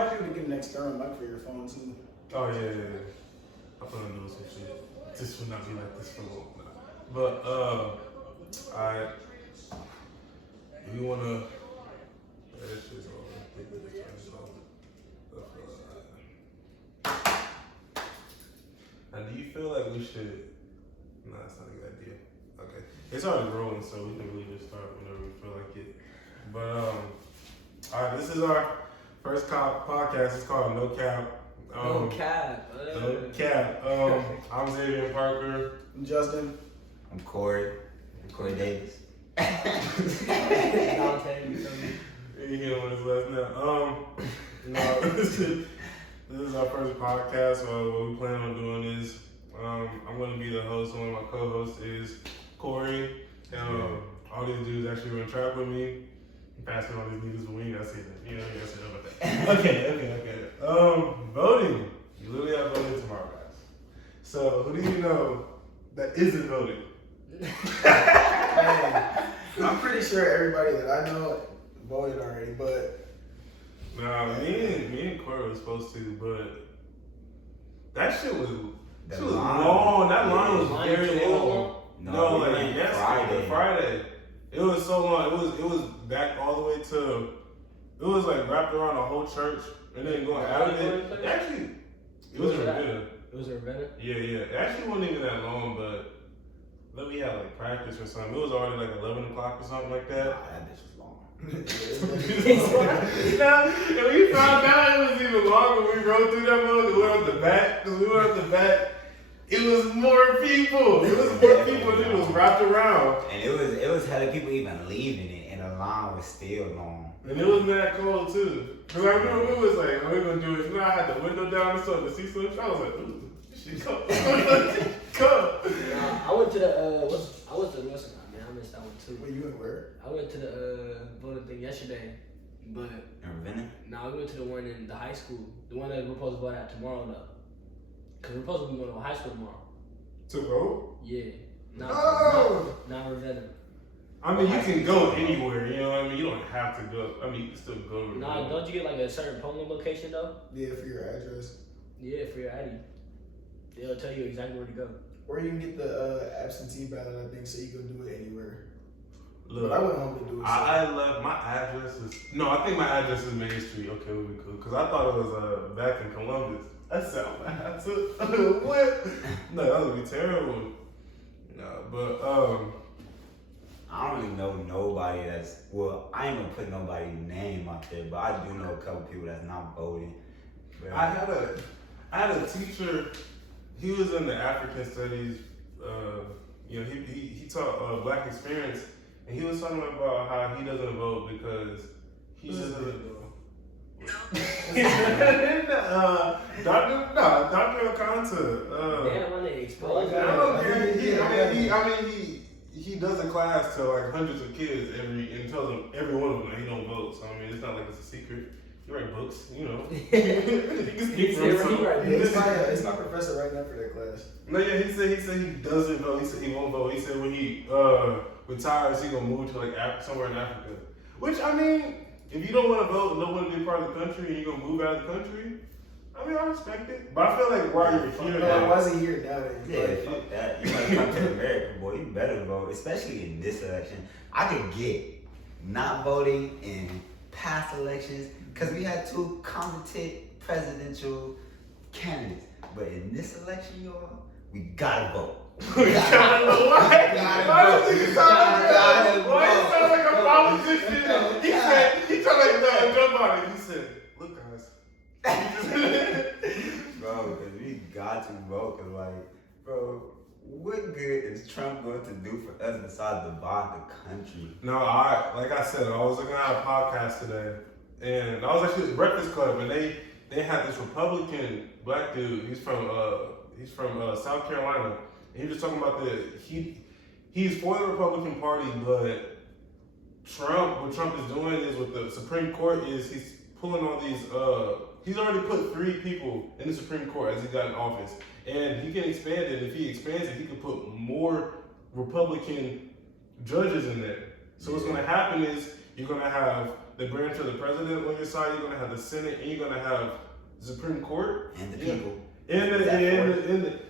might be able to get an external mic for your phone too. Oh yeah. I'm gonna do some shit. This would not be like this for long. But alright. If you wanna that shit's over. Now do you feel like we should nah, that's not a good idea. Okay. It's already rolling, so we can really just start whenever we feel like it. But alright, this is our first podcast. It's called No Cap. No cap. No Cap. I'm Xavier Parker. I'm Justin. I'm Corey. Davis. Dontae, you feel me? You hear what his last name. No, this is our first podcast. So what we plan on doing is I'm going to be the host. One of my co-hosts is Corey. All these dudes actually run track with me. Passing all these niggas, but we ain't got to say that. You know, you got to say about that. Okay. Voting. You literally have voting tomorrow, guys. So who do you know that isn't voting? Hey, I'm pretty sure everybody that I know voted already, but Nah, me and Corey were supposed to, but that shit was long. That line was very long. No, like yesterday, Friday. It was so long. It was back all the way to. It was like wrapped around the whole church and then going out of it. Actually, it was in Ravenna. It was in Ravenna? Yeah. It actually wasn't even that long, but then we had like practice or something. It was already like 11 o'clock or something like that. Nah, that bitch was long. And we found out it was even longer when we rode through that mode. We went up the back. Because we went up the back. It was more people. It was more people than it was wrapped around. And it was hella people even leaving it, and the line was still long. And it was mad cold too. Cause I remember we was like, we're gonna do it. You know, I had the window down and stuff to see some. I was like, ooh, shit, come. I went to the what's it called, man? I missed that one too. wait, you went where? I went to the voting thing yesterday, but Ravenna? now we went to the one in the high school, the one that we're supposed to vote at tomorrow though. Cause we're supposed to be going to high school tomorrow. To vote? Yeah. Not Ravenna. I mean, you can go anywhere. You know what I mean? You don't have to go. I mean, you can still go. Nah, don't you get like a certain polling location though? Yeah, for your address. Yeah, for your ID. They'll tell you exactly where to go. Or you can get the absentee ballot, I think, so you can do it anywhere. Look, but I went home to do it. I left my address is I think my address is Main Street. Okay, we'll be cool. Cause I thought it was back in Columbus. That sounds bad. What? No, that would be terrible. No, but I don't really know nobody that's, well, I ain't gonna put nobody's name out there, but I do know a couple people that's not voting. But I had a teacher. He was in the African studies. He taught Black experience, and he was talking about how he doesn't vote because he doesn't. Dr. Akanta. Damn, my name exposed. He does a class to like hundreds of kids and tells them every one of them that he don't vote. So I mean, it's not like it's a secret. He write books, you know. It's my professor right now for that class. No, yeah, he said he doesn't vote. He said he won't vote. He said when he retires, he gonna move to like somewhere in Africa. Which I mean, if you don't want to vote and don't want to be a part of the country, and you're gonna move out of the country, I mean, I respect it. But I feel like while you're here, why is he here now? yeah, fuck that. You might come to America, boy. You better vote, especially in this election. I could get not voting in past elections because we had two competent presidential candidates. But in this election, y'all, we gotta vote. We gotta vote. Why? Why does he sound like a politician? He sound like Joe Biden. He said, "Look, guys." Bro, because we got to vote. Because, like, bro, what good is Trump going to do for us besides divide the country? No, like I said, I was looking at a podcast today, and I was actually at the Breakfast Club, and they had this Republican black dude. He's from South Carolina. And he was talking about he's for the Republican Party, but what Trump is doing is with the Supreme Court is he's pulling all these. He's already put 3 people in the Supreme Court as he got in office, and he can expand it. If he expands it, he can put more Republican judges in there. So what's going to happen is you're going to have the branch of the president on your side. You're gonna have the Senate, and you're gonna have the Supreme Court And the people. And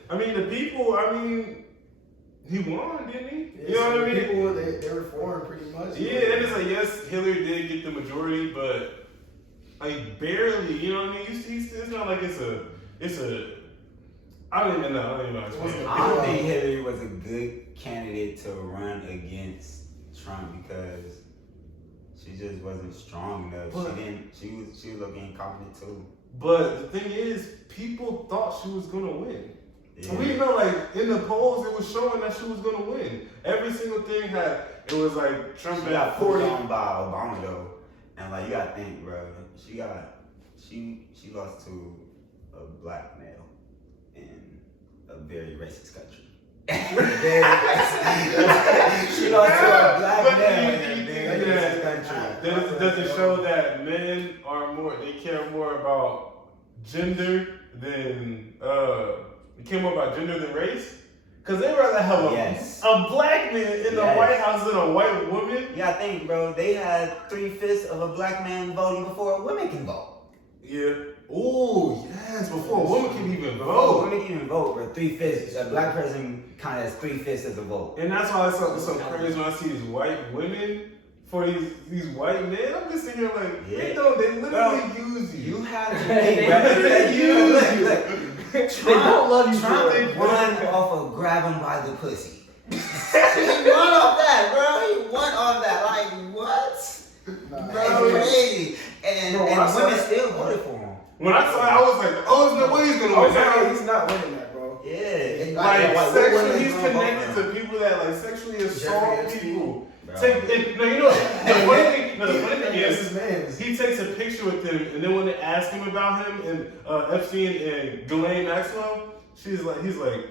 I mean, the people. I mean, he won, didn't he? Yeah, You know what I mean? People, they reformed pretty much. Yeah, and it's like, yes, Hillary did get the majority, but like barely. You know what I mean? It's not like it's a. I don't even know. I don't think Hillary was a good candidate to run against Trump because she just wasn't strong enough. She was looking incompetent too. But the thing is, people thought she was gonna win. Yeah. We know, like in the polls, it was showing that she was gonna win. Every single thing it was like Trump got at put 40. on by Obama though, and like you gotta think, bro. She lost to a black male in a very racist country. Very racist. She lost to a black male in a very racist country. Does it show that men they care more about gender than they care more about gender than race? Because they'd rather have a black man in the White House than a white woman. You gotta think, bro. They had 3/5 of a black man voting before a woman can vote. Yeah. Oh, yes. Before a woman can even Before a vote. woman can even vote, bro. 3/5. A black person kind of has 3/5 of the vote. And that's why it's so crazy when I see these white women for these white men. I'm just sitting here like, they literally use you. You have to think, bro. They use you. They don't love you. Trump won off of grab him by the pussy. He won off that, bro. He won off that. Like, what? Bro, crazy. And women still voted for him. When I saw it, I was like, oh, there's no way he's going to win now. He's not winning that, bro. Yeah. Like, sexually, he's connected to people that, like, sexually assault people. The funny thing is, he takes a picture with them, and then when they ask him about him and Epstein and Ghislaine Maxwell, he's like,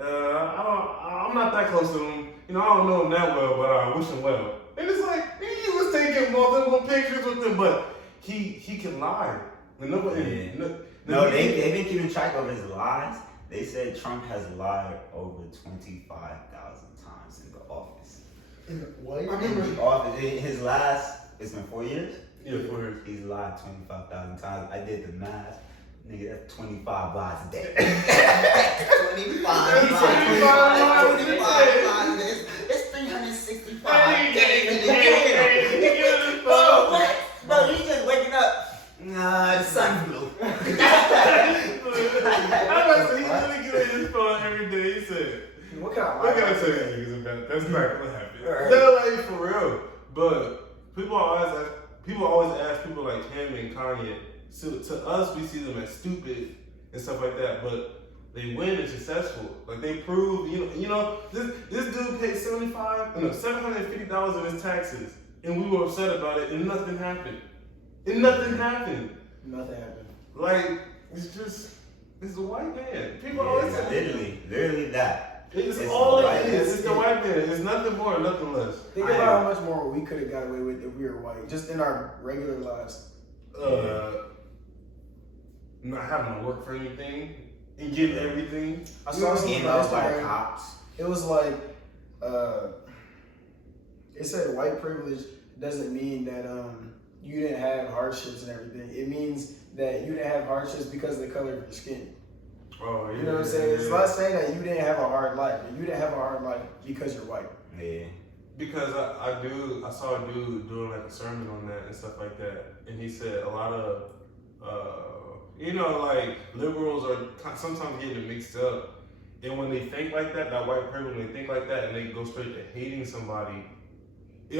I'm not that close to him. You know, I don't know him that well, but I wish him well. And it's like he was taking multiple pictures with them, but he can lie. And nobody, no, they've been keeping track of his lies. They said Trump has lied over 25,000 times in the office. In the what? I remember the office. His last, it's been 4 years. Yeah, 4 years. He's lied 25,000 times. I did the math. Nigga, that's 25 lies a day. 25 lies. 25 lies. It's 365 days. Bro, you just waking up. Nah, the sun's blue. I was like, he really get in his phone every day. He said, What kind of I gotta tell you niggas about that's not gonna happen. No, like for real. But people always ask people like him and Kanye. So to us, we see them as stupid and stuff like that. But they win and successful. Like they prove, this dude paid $750 in his taxes, and we were upset about it, and nothing happened. Nothing happened. Like it's a white man. People always say literally that. It's all it is. It's the white man. It's nothing more, nothing less. Think about how much more we could have got away with if we were white, just in our regular lives. Not having to work for anything and get everything. I saw something on Instagram. Cops. It was like, it said white privilege doesn't mean that you didn't have hardships and everything. It means that you didn't have hardships because of the color of your skin. Oh, yeah. You know what I'm saying? It's not saying that you didn't have a hard life. You didn't have a hard life because you're white. Yeah. Because I saw a dude doing like a sermon on that and stuff like that, and he said a lot of like liberals are sometimes getting mixed up, and when they think like that white privilege, when they think like that and they go straight to hating somebody,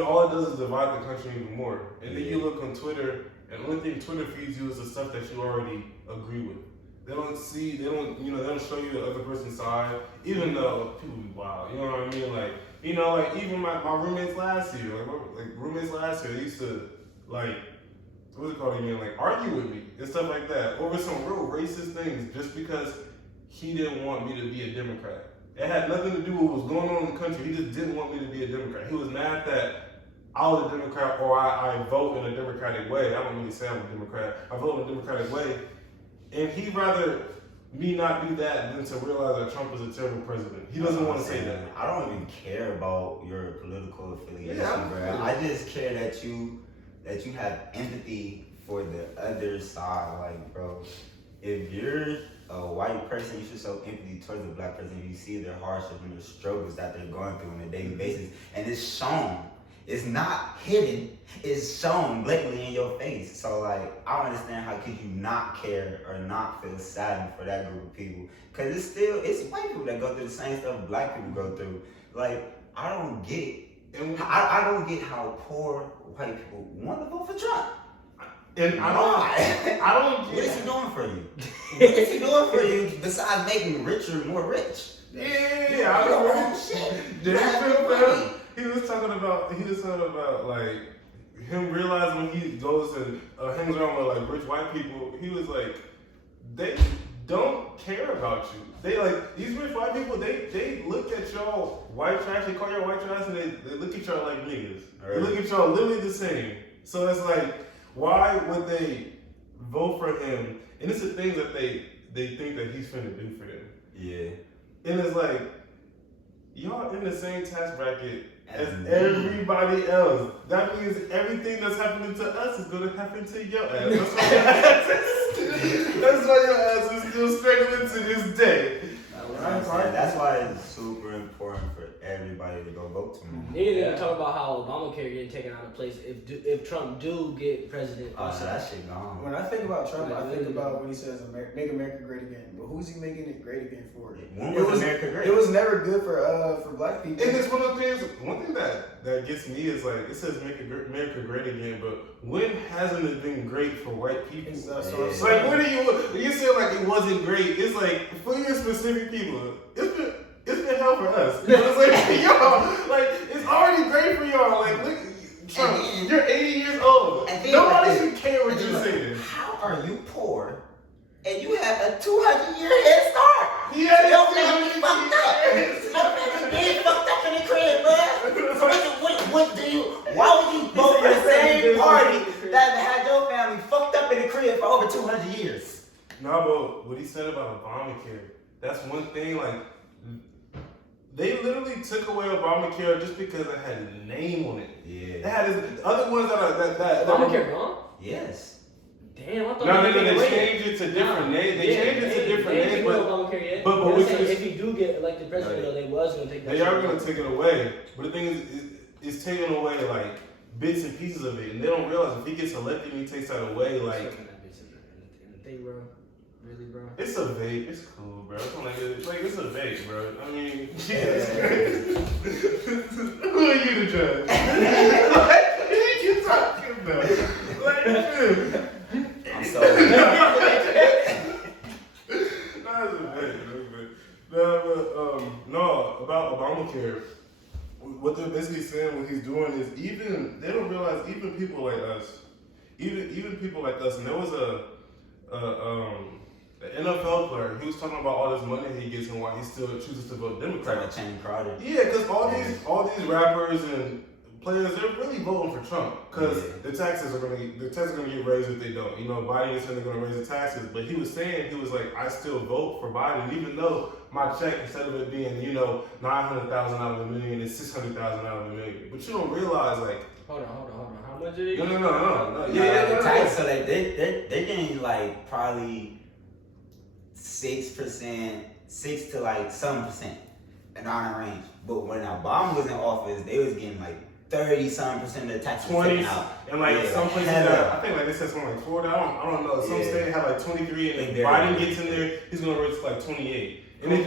all it does is divide the country even more. And then you look on Twitter, and the only thing Twitter feeds you is the stuff that you already agree with. They don't show you the other person's side, even though people be wild. You know what I mean? Like, even my roommates last year, they used to, like, what's it called again? Like, argue with me and stuff like that over some real racist things just because he didn't want me to be a Democrat. It had nothing to do with what was going on in the country. He just didn't want me to be a Democrat. He was mad that I was a Democrat or I vote in a Democratic way. I don't really say I'm a Democrat. I vote in a Democratic way. And he'd rather me not do that than to realize that Trump is a terrible president. He doesn't want to say that. I don't even care about your political affiliation, Yeah, bro. I just care that that you have empathy for the other side. Like, bro, if you're a white person, you should show empathy towards a black person if you see their hardship and their struggles that they're going through on a daily basis. And it's shown. It's not hidden. It's shown blatantly in your face. So, like, I don't understand how could you not care or not feel saddened for that group of people. Because it's white people that go through the same stuff black people go through. Like, I don't get it. I don't get how poor white people want to vote for Trump. And I don't What get is he doing for you? What is he doing for you besides making richer more rich? Yeah, I don't know. Shit. He was talking about like him realizing when he goes and hangs around with like rich white people, he was like, they don't care about you. They like these rich white people. They look at y'all white trash. They call y'all white trash, and they look at y'all like niggas. Right. They look at y'all literally the same. So it's like, why would they vote for him? And it's the things that they think that he's finna do for them. Yeah. And it's like, y'all in the same tax bracket as everybody else. That means everything that's happening to us is gonna happen to your ass. That's why your ass is still struggling to this day. That's why it's super important for everybody to go vote to him. Niggas gonna talk about how Obamacare getting taken out of place if Trump do get president. Oh, so that shit gone. When I think about Trump, I think about when he says make America great again. But who's he making it great again for? When was America great? It was never good for black people. And it's one of the things. One thing that gets me is like, it says make America great again, but when hasn't it been great for white people? So like, when you say like it wasn't great? It's like for you specific people, it's been hell for us. You know what I'm saying? Y'all, like, it's already great for y'all. Like, look, Trump, you're 80 years old. Nobody should care what you're saying. How are you poor and you have a 200-year head start? Yeah, your family fucked up. They fucked up in the crib, bro. So what do you? Why would you vote for the same party that had your family fucked up in the crib for over 200 years? No, but what he said about Obamacare, that's one thing. Like, they literally took away Obamacare just because it had a name on it. Yeah. It had other ones that Obamacare gone? Yes. Damn, I thought no, they changed it to different names. They changed it to different names, but if he do get elected president, though, they was gonna take that. They are gonna take it away. But the thing is, it's taking away like bits and pieces of it, and they don't realize if he gets elected and he takes that away, like. In the thing, bro. Really, bro? It's a vape. It's cool, bro. It's a vape, bro. I mean, who are you to judge? What are you talking about? Like, dude. I'm sorry. No, about Obamacare. What they're basically saying, what he's doing is they don't realize even people like us, even people like us, and there was an NFL player. He was talking about all this money he gets and why he still chooses to vote Democrat. Like Channing Crowder. Yeah, because all these rappers and players, they're really voting for Trump because the taxes are gonna get raised if they don't. You know, Biden is saying they're gonna raise the taxes, but he was like, I still vote for Biden, even though my check, instead of it being $900,000 out of $1 million, is $600,000 out of $1 million. But you don't realize like. Hold on. How much did he? No. The tax, so like they're getting like probably 6%, 6 to like some percent, and on a range. But when Obama was in office, they was getting like 30-some% of the taxes 20, out. and like some places, I think like they said something like Florida. I don't know. Some state had like 23, and if Biden gets in there, he's gonna raise like 28. And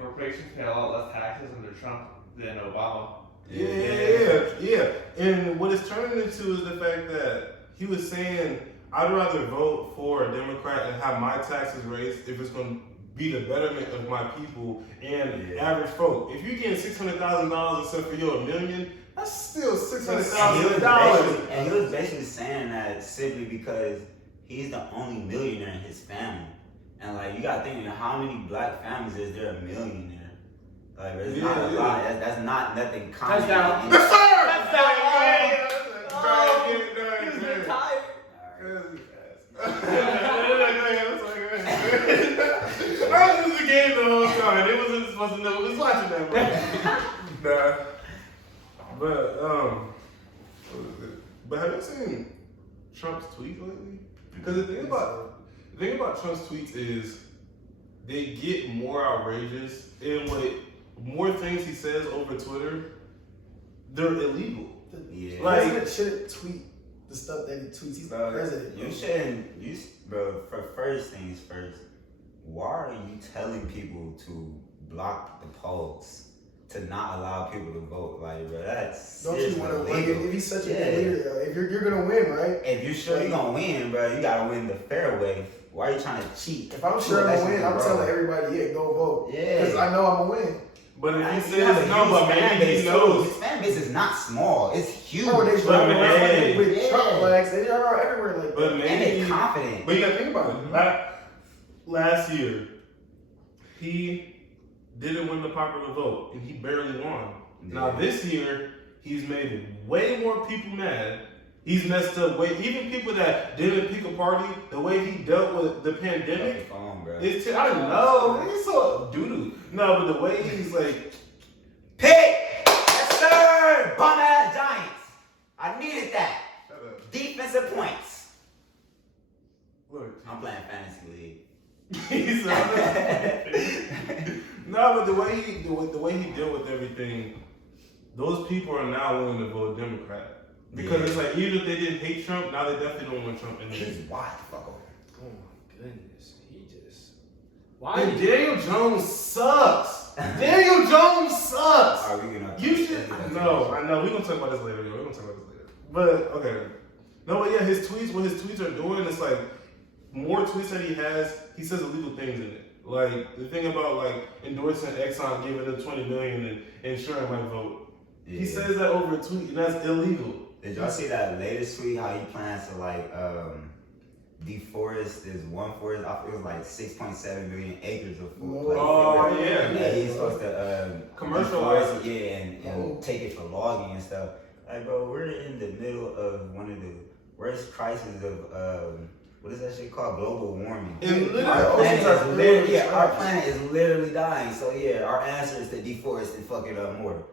corporations pay a lot less taxes under Trump than Obama. Yeah. And what it's turning into is the fact that he was saying, I'd rather vote for a Democrat and have my taxes raised if it's going to be the betterment of my people and average folk. If you're getting $600,000 except for your $1 million, that's still $600,000. And he was basically saying that simply because he's the only millionaire in his family. And like, you gotta think, how many black families is there a millionaire? Like, it's not a lot. That's not nothing common. Touchdown. He was retired. I was in the game the whole time. It wasn't supposed to know. It was watching that, bro. Nah. But, what was it? But have you seen Trump's tweets lately? Because the thing about Trump's tweets is they get more outrageous, and with more things he says over Twitter, they're illegal. Yeah. The Like- president shouldn't tweet the stuff that he tweets. He's the Bro, president. you shouldn't. Bro, for first things first, why are you telling people to block the polls? To not allow people to vote? Like, bro, that's Don't you want to win? illegal. If he's such a good leader, though, if you're gonna win, right? If you're sure you're gonna win, bro, you gotta win the fair way. Why are you trying to cheat? If I'm sure I'm gonna win, I'm telling everybody, yeah, go vote. Yeah. Because I know I'm gonna win. But if he He says has a no, huge but fan maybe base he too. knows. His fan base is not small. It's huge. Bro, they driving But around hey, with yeah. Trump flags. They are everywhere like But that. maybe, and they're confident. But you gotta think about it. Last year, he didn't win the popular vote, and he barely won. Now this year, he's made way more people mad. He's messed up way. Even people that didn't pick a party, the way he dealt with the pandemic, it's I don't know. He's so doo-doo. No, but the way he's like, Pick! Yes, sir! Bum ass Giants. I needed that. shut up. Defensive points. Look, I'm playing fantasy league. he's no, but the way he dealt with everything, those people are now willing to vote Democrat. Because it's like, even if they didn't hate Trump, now they definitely don't want Trump in He's there. wide the fuck over. Oh my goodness. He just. Why? And Daniel Jones sucks. Daniel Jones sucks. Alright, we gonna. You should. No, I know. We're going to talk about this later, yo. We're going to talk about this later. But, okay. No, but yeah, what his tweets are doing, it's like, more tweets that he has, he says illegal things in it. Like, the thing about, like, endorsing Exxon, giving them $20 million and ensuring my vote. Yeah. He says that over a tweet, and that's illegal. Did y'all see that latest tweet? How he plans to like deforest this one forest? It was like 6.7 million acres of food. Like, Oh, yeah. Yeah, he's supposed to Commercialize deforest it, yeah, and take it for logging and stuff. Like, bro, we're in the middle of one of the worst crises of what is that shit called? Global warming. Our planet is literally dying. So yeah, our answer is to deforest and fuck it up more.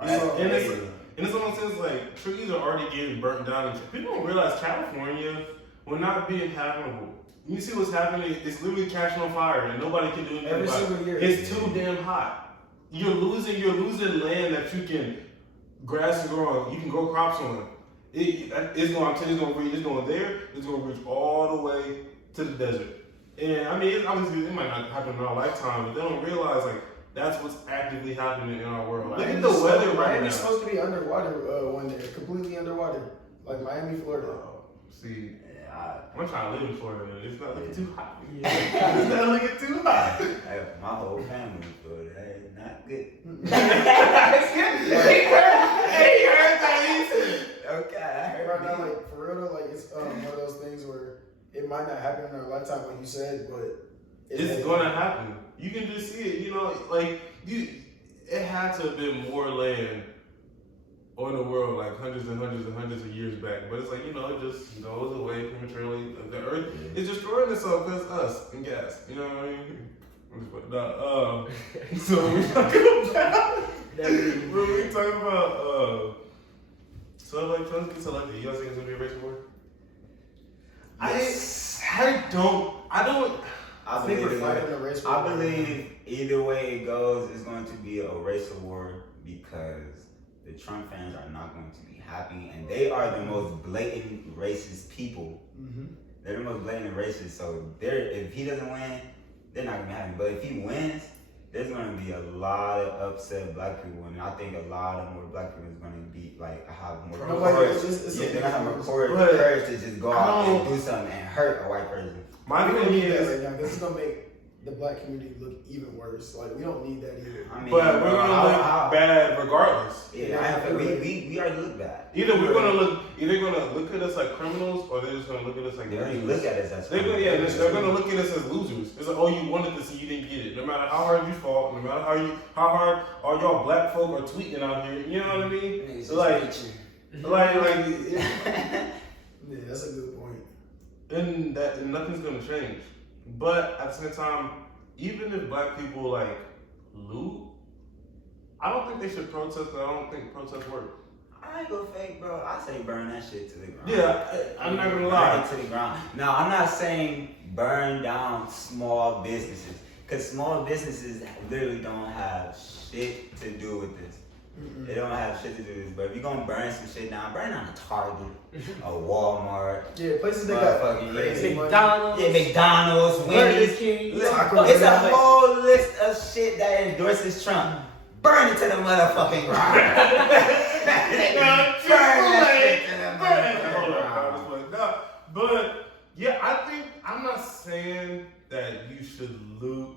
And it's almost says like trees are already getting burnt down. And people don't realize California will not be inhabitable. You see what's happening? It's literally catching on fire, and nobody can do anything Every about single year. it. It's too damn hot. You're losing land that you can grass and grow on. You can grow crops on. It's going there. It's going to reach all the way to the desert. And I mean, obviously it might not happen in our lifetime, but they don't realize like that's what's actively happening in our world. Look at the weather right now. Miami's supposed to be underwater one day, completely underwater, like Miami, Florida. See, Yeah, I'm trying to live in Florida, man. It's not looking too hot. Yeah. It's not looking too hot. my whole family in Florida. Hey, not good. Hey, you heard that? He said. Okay, I heard Right now, you. like for real though, like it's one of those things where it might not happen in our lifetime, like you said, but It's gonna happen. You can just see it. You know, like it had to have been more land on the world, like hundreds and hundreds and hundreds of years back. But it's like it just goes away prematurely. The Earth is destroying itself because us and gas. You know what I mean? So we talking about when we talking about so like Trump's getting selected. You guys think it's gonna be a race war? I don't. I think we're believe, fighting a race war. I believe either way it goes, it's going to be a race war because the Trump fans are not going to be happy, and they are the most blatant racist people. Mm-hmm. They're the most blatant racist, so if he doesn't win, they're not gonna be happy. But if he wins, there's gonna be a lot of upset black people, and I think a lot of more black people is gonna be like have more courage. They're gonna have more courage to just go out and do something and hurt a white person. My We don't thing need that is, right now because it's gonna make the black community look even worse. Like we don't need that either. I mean, but we're gonna look bad regardless. Yeah, we already look bad. Either we're gonna look at us like criminals, or they're just gonna look at us like They already losers. look at us as They're gonna look at us as losers. It's like, oh, you wanted this and you didn't get it. No matter how hard you fought, no matter how hard all y'all black folk are tweeting out here. You know what I mean? It's Like, yeah, that's a good point. and nothing's gonna change. But at the same time, even if black people like loot, I don't think they should protest. I don't think protests work. I ain't gonna fake, bro. I say burn that shit to the ground. Yeah, I'm not gonna Burn lie. it to the ground. Now, I'm not saying burn down small businesses, because small businesses literally don't have shit to do with this. They don't have shit to do with this. But if you're gonna burn some shit down, burn down a Target, a Walmart. Yeah, places that got Motherfucking crazy money. McDonald's. Yeah, McDonald's, Burger Wendy's. King. It's a whole list of shit that endorses Trump. Burn it to the motherfucking ground. But yeah, I'm not saying that you should loot.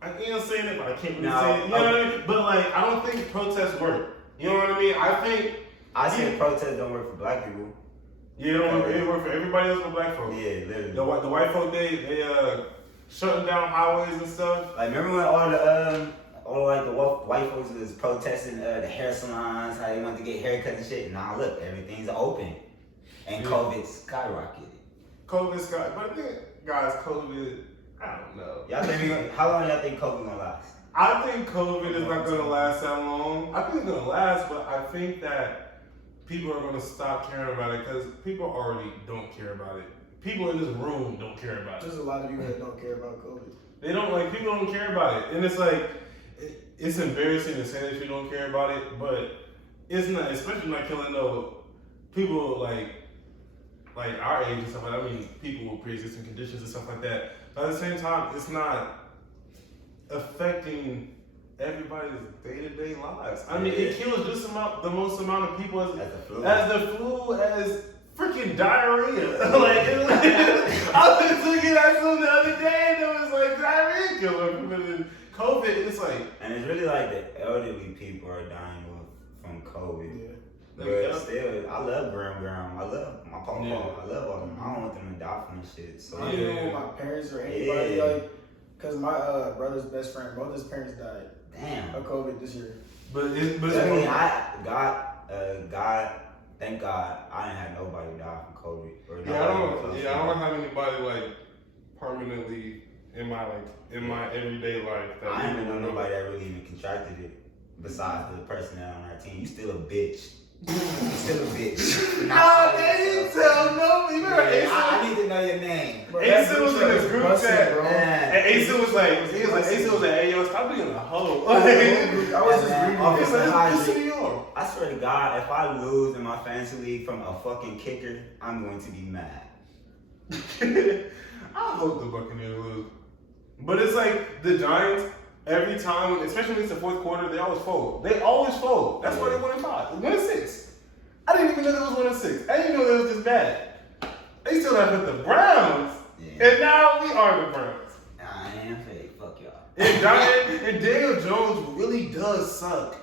I ain't saying it, but I can't really say it. You know what I mean? But like, I don't think protests work. You know what I mean? I say protests don't work for black people. Yeah, it work for everybody else but black folks. Yeah, literally. The white folk, they shutting down highways and stuff. Like, remember when all the white folks was protesting the hair salons, how they wanted to get haircuts and shit? Nah, look, everything's open, and COVID skyrocketed. But then, guys, COVID, I don't know. Y'all think how long y'all think COVID gonna last? I think COVID is not gonna last that long. I think it's gonna last, but I think that people are gonna stop caring about it because people already don't care about it. People in this room don't care about it. There's a lot of people that don't care about COVID. They don't people don't care about it, and it's like it's embarrassing to say that you don't care about it, but it's not, especially not killing people like our age and stuff like that. I mean, people with pre-existing conditions and stuff like that. But at the same time, it's not affecting everybody's day-to-day lives. I mean, it kills just the most amount of people as the flu, as freaking diarrhea. I was looking at something the other day and it was like diarrhea killing people. And COVID, it's like, and it's really like the elderly people are dying from COVID. Yeah. But still, I love grandma. I love my papa. Yeah. I love all them. I don't want them to die from this shit. So I don't know my parents or anybody cause my brother's best friend, both his parents died. Damn. Of COVID this year. But thank God, I didn't have nobody die from COVID. I don't have anybody permanently in my everyday life. I didn't know nobody that really even contracted it besides the person that on our team. You still a bitch. You still a bitch. No, they didn't tell no. You remember I need to know your name. Asa was in his group chat, and Asa was like, hey, yo, stop being a hoe. I was just reading. I swear to God, if I lose in my fantasy league from a fucking kicker, I'm going to be mad. I hope the Buccaneers lose. But it's like the Giants, every time, especially when it's the fourth quarter, they always fold. That's why they won in 5. They won in 6. I didn't even know they was 1 in 6. I didn't know they was this bad. They still have with the Browns. Yeah. And now we are the Browns. I am fake. Fuck y'all. And Daniel Jones really does suck.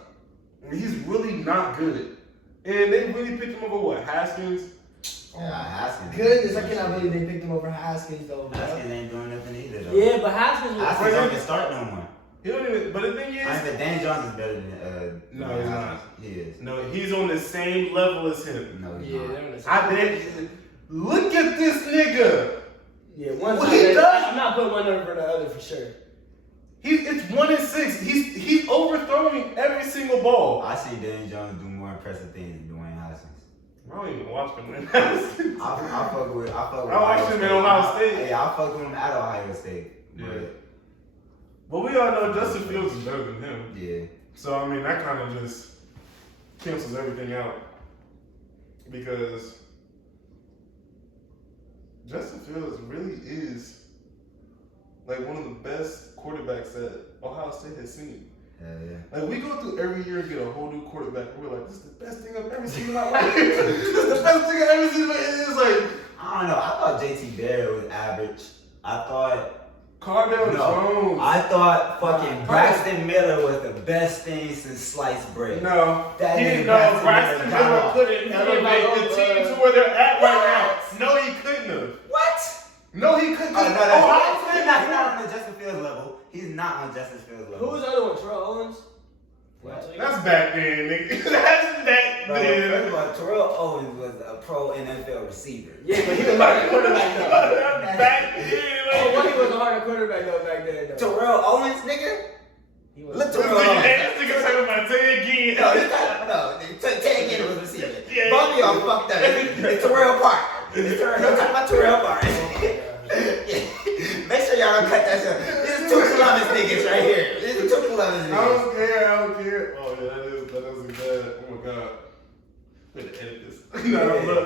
He's really not good. And they really picked him over Haskins? Yeah, Haskins. Goodness, I cannot believe they picked him over Haskins though. Haskins ain't doing nothing either though. Yeah, but Haskins don't even start no more. He don't even, but the thing is, but Daniel Jones is better than no, he's not. He is. No, he's on the same level as him. No, he's not. I did. Look at this nigga. Yeah, what he does. I'm not putting one over the other for sure. It's 1 in 6. He's overthrowing every single ball. I see Daniel Jones do more impressive things than Dwayne Haskins. I don't even watch him win. I fuck with. I watched him in Ohio State. Yeah, I fuck with him at Ohio State. Yeah. But we all know Justin Fields is better than him. Yeah. So I mean that kind of just cancels everything out because Justin Fields really is like one of the best quarterbacks that Ohio State has seen. Yeah. Like we go through every year and get a whole new quarterback. And we're like, this is the best thing I've ever seen in my life. This is the best thing I've ever seen. It's like I don't know. I thought JT Barrett was average. I thought Cardell Jones. I thought fucking Braxton Miller was the best thing since sliced bread. No, Braxton Miller couldn't elevate the team to where they're at right now. No, he couldn't have. What? No, he couldn't. He's not on the Justin Fields level. He's not on Justin Fields level. Who was the other one? Terrell Owens? That's back then, nigga. That's back then. First of all, Terrell Owens was a pro NFL receiver. Yeah, but he was like a quarterback though. Back then. He was a harder quarterback though back then though. Terrell Owens, nigga? He was. Look, Terrell Owens. This nigga talking about Tay again. No, Tay again was a receiver. both of y'all fucked up. It's Terrell Park. It's Terrell. Don't talk about Terrell Park. Make sure y'all don't cut that shit. This is 2 Columbus niggas right here. This is 2 Columbus niggas. I don't care. Oh yeah, that is bad. Oh my god. I'm gonna edit this. No, look,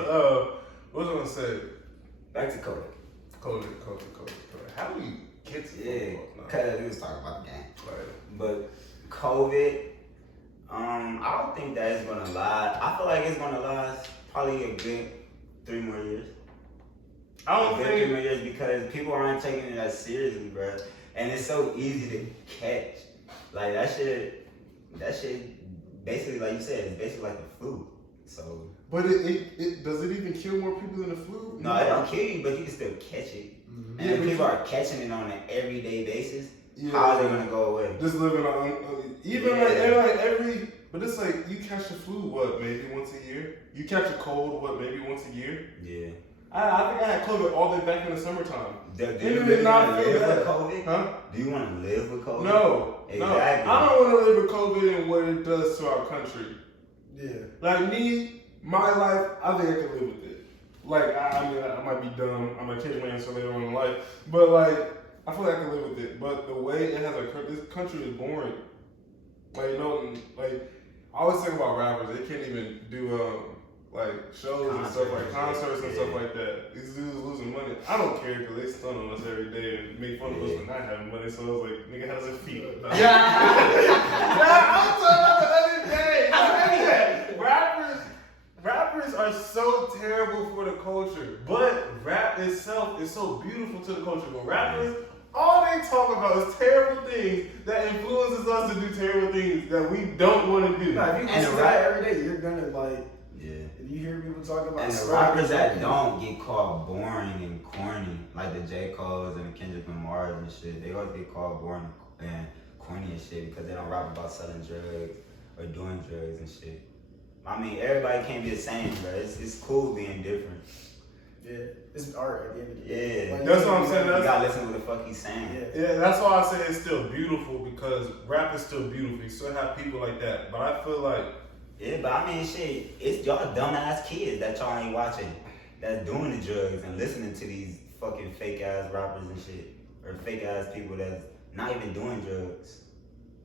what was I gonna say? Back to COVID. COVID. How do we get to football? Cause we was talking about the game. Right. But COVID, I don't think that it's gonna last. I feel like it's gonna last probably a good 3 more years. I don't think 3 more years because people aren't taking it as seriously, bro. And it's so easy to catch. Like that shit, basically, like you said, it's basically like the flu. So. But it does it even kill more people than the flu? No, it don't kill you, but you can still catch it. Mm-hmm. And if people are catching it on an everyday basis, how is it gonna go away? Just living on every. But it's like you catch the flu, maybe once a year. You catch a cold, maybe once a year. Yeah. I think I had COVID all the way back in the summertime. Do you really want to live with COVID? Huh? Do you want to live with COVID? No. Exactly. No. I don't want to live with COVID and what it does to our country. Yeah. Like me, my life, I think I can live with it. Like, I mean, I might be dumb. I might change my answer later on in life. But, like, I feel like I can live with it. But the way it has occurred, this country is boring. Like, you know, like, I always think about rappers. They can't even do, like, shows and stuff, like concerts and stuff like that. These dudes losing money. I don't care because they stun on us every day and make fun of us for not having money. So I was like, nigga, how does it feel? Yeah. I was talking about the other day. Rappers are so terrible for the culture, but rap itself is so beautiful to the culture. But rappers, all they talk about is terrible things that influences us to do terrible things that we don't want to do. Nah, if you listen to that every day, you're gonna like. Yeah. If you hear people talking about And the rappers that don't get called boring and corny, like the J. Cole's and the Kendrick Lamars and shit, they always get called boring and corny and shit because they don't rap about selling drugs or doing drugs and shit. I mean, everybody can't be the same, bro. It's cool being different. Yeah, it's art at the end of the day. Yeah. Like, That's what I'm saying. You gotta listen to what the fuck he's saying. Yeah, that's why I say it's still beautiful because rap is still beautiful. You still have people like that, but I feel like. Yeah, but I mean, shit, it's y'all dumbass kids that y'all ain't watching, that's doing the drugs and listening to these fucking fake ass rappers and shit, or fake ass people that's not even doing drugs.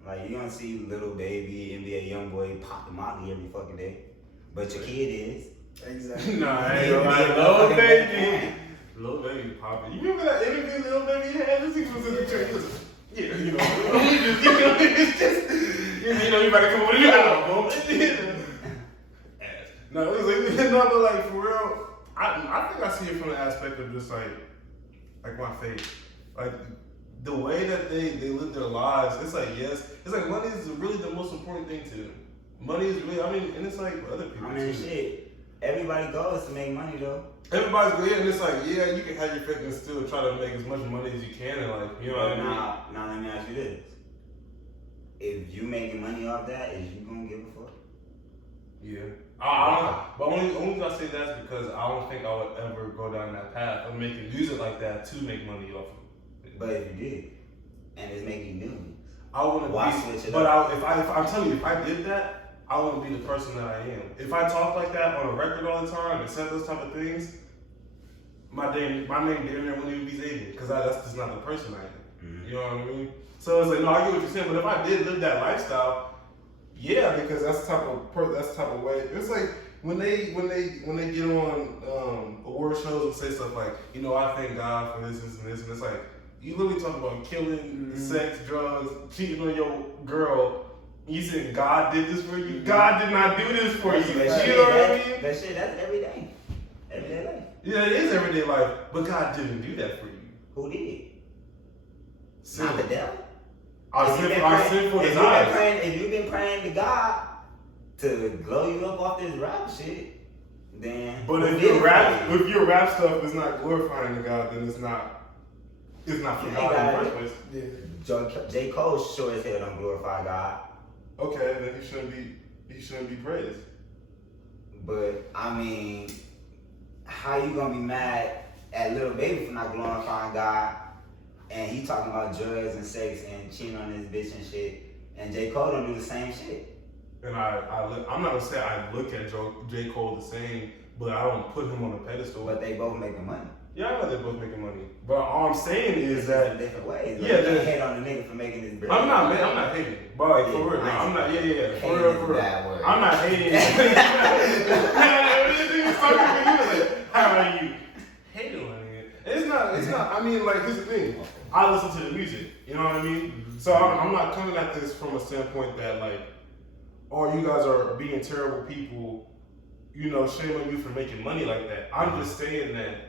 Like you don't see Little Baby, NBA YoungBoy pop the Molly every fucking day, but your kid is. Exactly. Nah, I ain't gonna lie. Little Baby popping. You remember that interview Little Baby had? This nigga was in the church. Yeah, you know, it's just, you know, you better come with a new album. No, it was like, no, but like for real, I think I see it from the aspect of just like my faith, like the way that they live their lives. It's like it's like money is really the most important thing to them. Money is really, I mean, and it's like other people. I mean, too. shit. Everybody goes to make money though. Everybody's good, and it's like, yeah, you can have your faith and still try to make as much money as you can in life. You know what I mean? Now let me ask you this: if you making money off that, is you gonna give a fuck? Yeah. But only reason I say that's because I don't think I would ever go down that path of making music like that to make money off of it. But if you did, and it's making millions, I wouldn't why be. switch it But up? if I'm telling you, if I did that, I wouldn't be the person that I am. If I talk like that on a record all the time and said those type of things, my name damn near wouldn't even be Xavier because that's just not the person I am. Mm-hmm. You know what I mean? So it's like, no, I get what you're saying, but if I did live that lifestyle, yeah, because that's the type of way. It's like when they get on award shows and say stuff like, you know, I thank God for this and this, and it's like you literally talk about killing, sex, drugs, cheating on your girl. You said God did this for you. Mm-hmm. God did not do this for you. But You know shit, what I mean? That shit, that's everyday life. Yeah, it is everyday life, but God didn't do that for you. Who did? Sin. Not the devil. Our sinful desires. If you've been praying to God to glow you up off this rap shit, then. But if your rap stuff is not glorifying to God, then it's not for God in the first place. Yeah. J. Cole sure as hell don't glorify God. Okay, then he shouldn't be praised. But I mean, how you gonna be mad at Lil Baby for not glorifying God? And he talking about drugs and sex and cheating on his bitch and shit. And J. Cole don't do the same shit. And I'm not gonna say I look at J. Cole the same, but I don't put him on a pedestal. But they both making money. Yeah, I know they're both making money. But all I'm saying is It's that in different ways. Like, yeah, you can't hate on the nigga for making his bread. I'm not hating. But like for real, no, I'm not. Yeah. For real. Bad word. I'm not hating. How are you hating on it? It's not. I mean, like, here's the thing. I listen to the music. You know what I mean? So I'm not coming at this from a standpoint that like, oh, you guys are being terrible people. You know, shame on you for making money like that. I'm just saying that.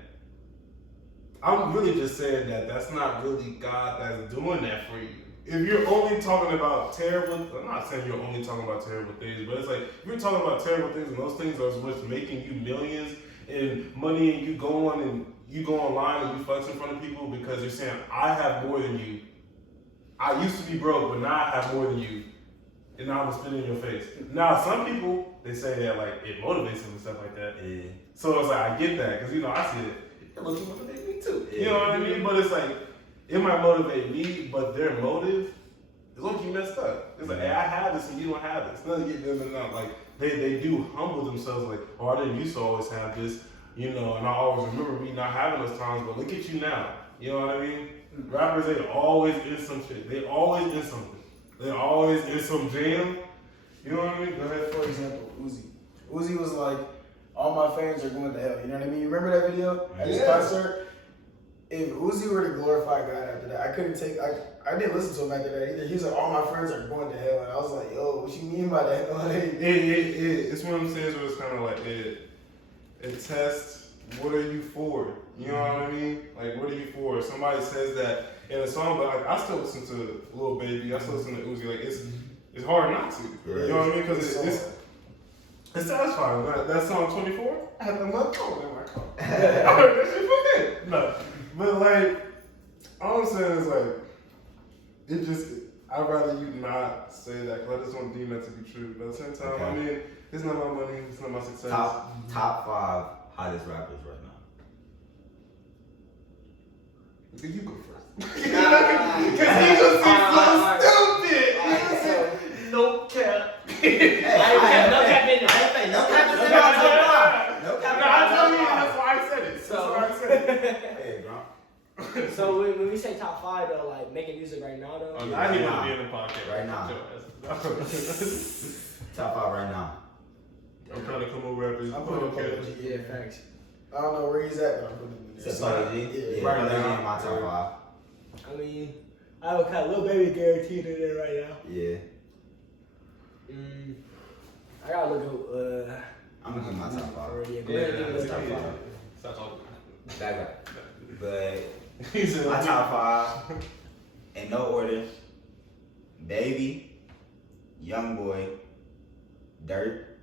I'm really just saying that that's not really God that's doing that for you. If you're only talking about terrible, I'm not saying you're only talking about terrible things, but it's like, if you're talking about terrible things and those things are what's making you millions and money and you go online and you flex in front of people because you're saying, I have more than you. I used to be broke, but now I have more than you. And now I'm spitting in your face. Now, some people, they say that like, it motivates them and stuff like that. Yeah. So it's like, I get that, because you know, I see it. It looks motivate me too. Yeah. You know what I mean? But it's like, it might motivate me, but their motive is look, you messed up. It's like, hey, I have this and you don't have this. Nothing get them and out. Like they do humble themselves. Like, oh, I didn't used to always have this, you know. And I always remember me not having those times. But look at you now. You know what I mean? Rappers, they always in some shit. They always in something. They always in some jam. You know what I mean? Go ahead. For example, Uzi. Uzi was like, all my fans are going to hell. You know what I mean? You remember that video at his concert? If Uzi were to glorify God after that, I couldn't take. I didn't listen to him after that either. He was like, all my friends are going to hell, and I was like, yo, what you mean by that? Like, It's one of them things where it's kind of like it tests what are you for? You know what I mean? Like, what are you for? If somebody says that in a song, but like I still listen to Lil Baby. I still listen to Uzi. Like it's hard not to. You know what I mean? Because it's satisfying. That song 24. I have my phone in my car. I heard that shit from it. No, but like all I'm saying is like it just. I'd rather you not say that because I just don't deem that to be true. But at the same time, Okay. I mean, it's not my money. It's not my success. Top 5 hottest rappers right now. You go first. Because he just seems so stupid. No cap. No cap in there. No cap is in our top 5. No cap. No, I tell you, that's why I said it. That's why I said it. Hey, bro. So when we say top 5 though, like making music right now though. I need to be in the podcast Right now. Top 5 right now. I'm trying to come over rappers. I'm putting Okay. yeah, facts. I don't know where he's at, but I'm putting him in there. Is that Polo G? Yeah. Right Polo G now. in my top I mean, I would kind of Lil Baby guaranteed in there right now. 5. Yeah. I gotta look at I'm gonna give my top 5. Yeah, go ahead and give us top 5. Stop talking. Back. But He said, my top 5, in no order: Baby, Young Boy, Dirt,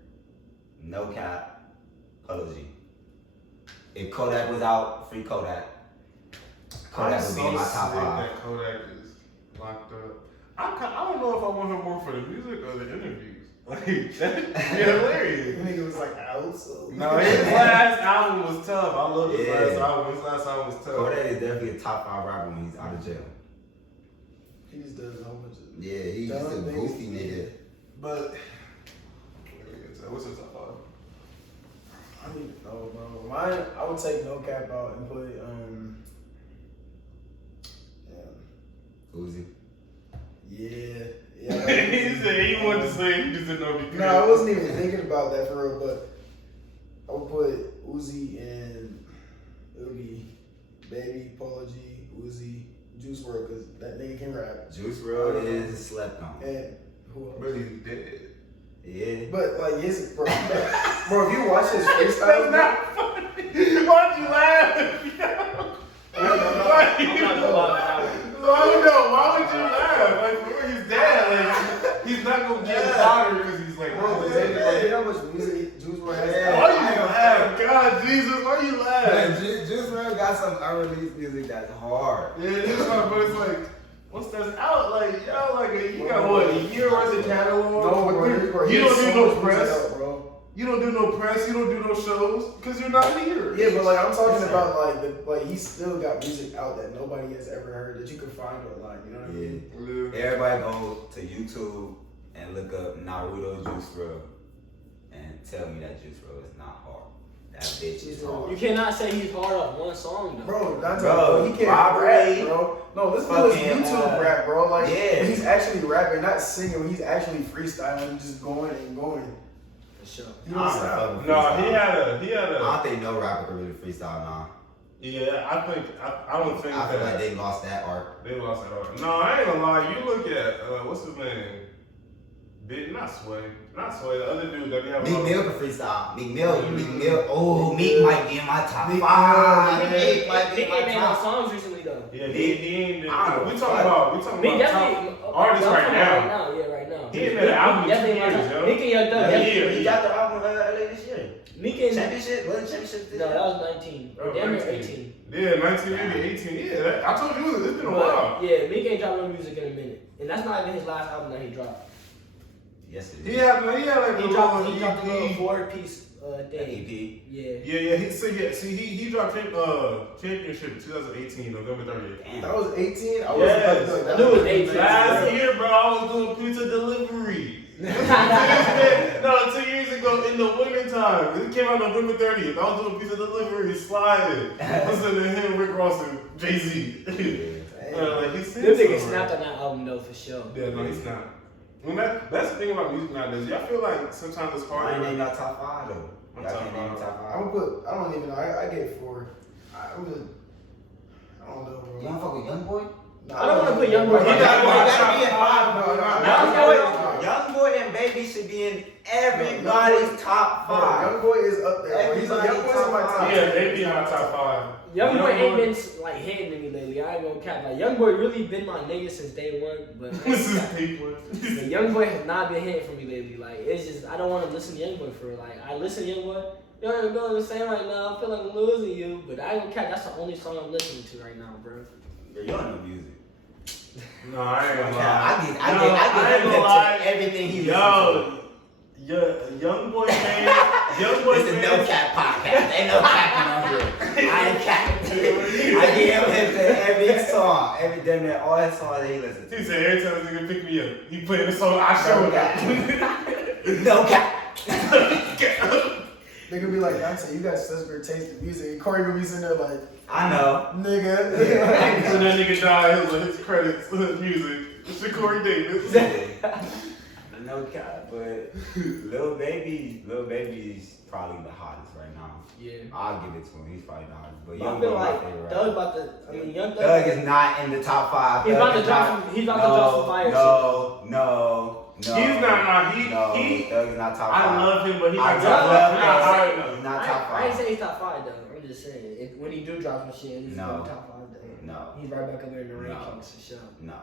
No Cap, Polo G. If Kodak was out, free Kodak. Kodak would be in my top 5. That Kodak is locked up. I don't know if I want him more for the music or the interviews. Like, that'd be hilarious. The nigga was like out, so. No, his last album was tough. I love his Yeah. last album. His last album was tough. Kodak is definitely a top 5 rapper when he's out of jail. He just does a whole bunch of. Yeah, he's just a dumb things. goofy nigga. But what's his top 5? I don't even know, bro. Mine, I would take No Cap out and put Uzi. yeah. He said he wanted to say it, he just didn't know if he could. No, I wasn't even thinking about that for real, but I would put Uzi and it would be Baby, Polo G, Uzi, Juice WRLD, because that nigga can rap. Juice WRLD is slept on. And who else? But he's dead. Yeah. But like his bro, if you watch his That's freestyle, not funny. Why'd you laugh? I'm not gonna lie about that one. Why would you laugh? Like, he's dead. Like, he's not gonna get louder because he's like, bro, you know how much music Juice WRLD has? Yeah. why you laugh? God, Jesus, why you laugh? Juice WRLD got some unreleased music that's hard. Yeah, it's hard, but it's like, once that's out, like, y'all, like, you got what, a year worth of catalog? No, bro, You don't do no much music press. out, bro. You don't do no press, you don't do no shows, because you're not here. Yeah, but like I'm talking about like he's still got music out that nobody has ever heard that you can find online. You know what I mean? Yeah. Everybody go to YouTube and and look up Naruto Juice WRLD and tell me that Juice WRLD is not hard. That bitch is hard. You cannot say he's hard off one song though. Bro, Dontae, Bro, he can't robbery. rap, bro. No, listen to his Fucking, YouTube rap, bro. Like, yeah. when he's actually rapping, not singing, when he's actually freestyling, just going and going. For sure. You know what I'm saying? No, he had I a. don't think no rapper can really freestyle now. Yeah, I don't think I feel that like they lost that art. they lost that art. No, I ain't gonna lie. You look at what's his name? Not Sway. The other dude that we have. Meek Mill can freestyle. Meek Mill. Oh, Meek might be in my top Meek 5. Mill. Meek might be He in my ain't made no top. songs recently though. Yeah, he ain't. We I don't talking know. about Meek top definitely artists I'm right talking now. about Yeah, right now. He ain't made an album in 2 Definitely my years, top. yo. Meek and Young Thug. Yeah, definitely. He got the album earlier this year. Meek and Championship? Was it championship this no, year? that was 19. Or damn near 18. Yeah, 19, maybe 18. Yeah, I told you it's been a while. But yeah, Meek ain't dropped no music in a minute, and that's not even his last album that he dropped. Yes, it is. He had like He dropped a little EP. 4-piece thing. EP. Yeah. Yeah. He dropped Championship in 2018, November 30th. Damn. That was 18. I was Yes. like, I knew it was 18. Last year, bro, I was doing pizza delivery. No, 2 years ago in the wintertime. It came out November 30th. I was doing pizza delivery, sliding. Listen to him, Rick Ross, and Jay-Z. Like, he's Them niggas snapped on that album though for sure. Yeah, no, he's not. Well, that's the thing about music nowadays. Y'all feel like sometimes it's hard. I ain't named our top 5 though. I'm Y'all top can't name five. top I 5. would put, I don't even know. I get 4. I don't know, bro. You wanna fuck with Youngboy? I don't want to put Young Boy. He got Youngboy one top Youngboy and Baby should be in everybody's top 5. Young boy is up there. Bro. He's like, Young boy's in my top. Yeah, they be in my top 5. Young Boy ain't been like hitting me lately. I ain't gonna cap. Like Young Boy really been my nigga since day one, but This is people. the Young Boy has not been hitting for me lately. Like it's just I don't want to listen to Young Boy for real. Like I listen to Young Boy. Yo, I'm going to say right now. I feel like I'm losing you, but I ain't gonna cap. That's the only song I'm listening to right now, bro. You don't know music. No, I ain't gonna lie. I ain't give him gonna lie. to everything he Yo, Young Boy fan. Young Boy This is no fan. cap podcast. Ain't no capping on here. I ain't capping. I give him to every song. Every damn near all his songs that he listens He to. said every time this nigga pick me up, he playing the song I showed him. No cap. They could be like, Dontae, you got such great taste in music. And Corey gonna be sitting there like, I know. nigga. When that nigga died, his credits, his music. It's the Corey Davis. No cap, but Lil Baby's probably the hottest right now. Yeah. I'll give it to him. He's probably the hottest. But I Young feel Boy my like favorite. Doug about to. I mean, Young Thug. Doug is not in the top 5. He's Doug about to is drop not- some. He's about to drop some fire shit. No. He's not. He. Doug is not top 5. I love him, but he's I not love top him. five. Not high enough. He's not top I ain't 5. say he's top 5 though. I'm just saying when he do drop some shit, he's No. going top 5 though. No. He's right back up there in the No. rankings for sure. No.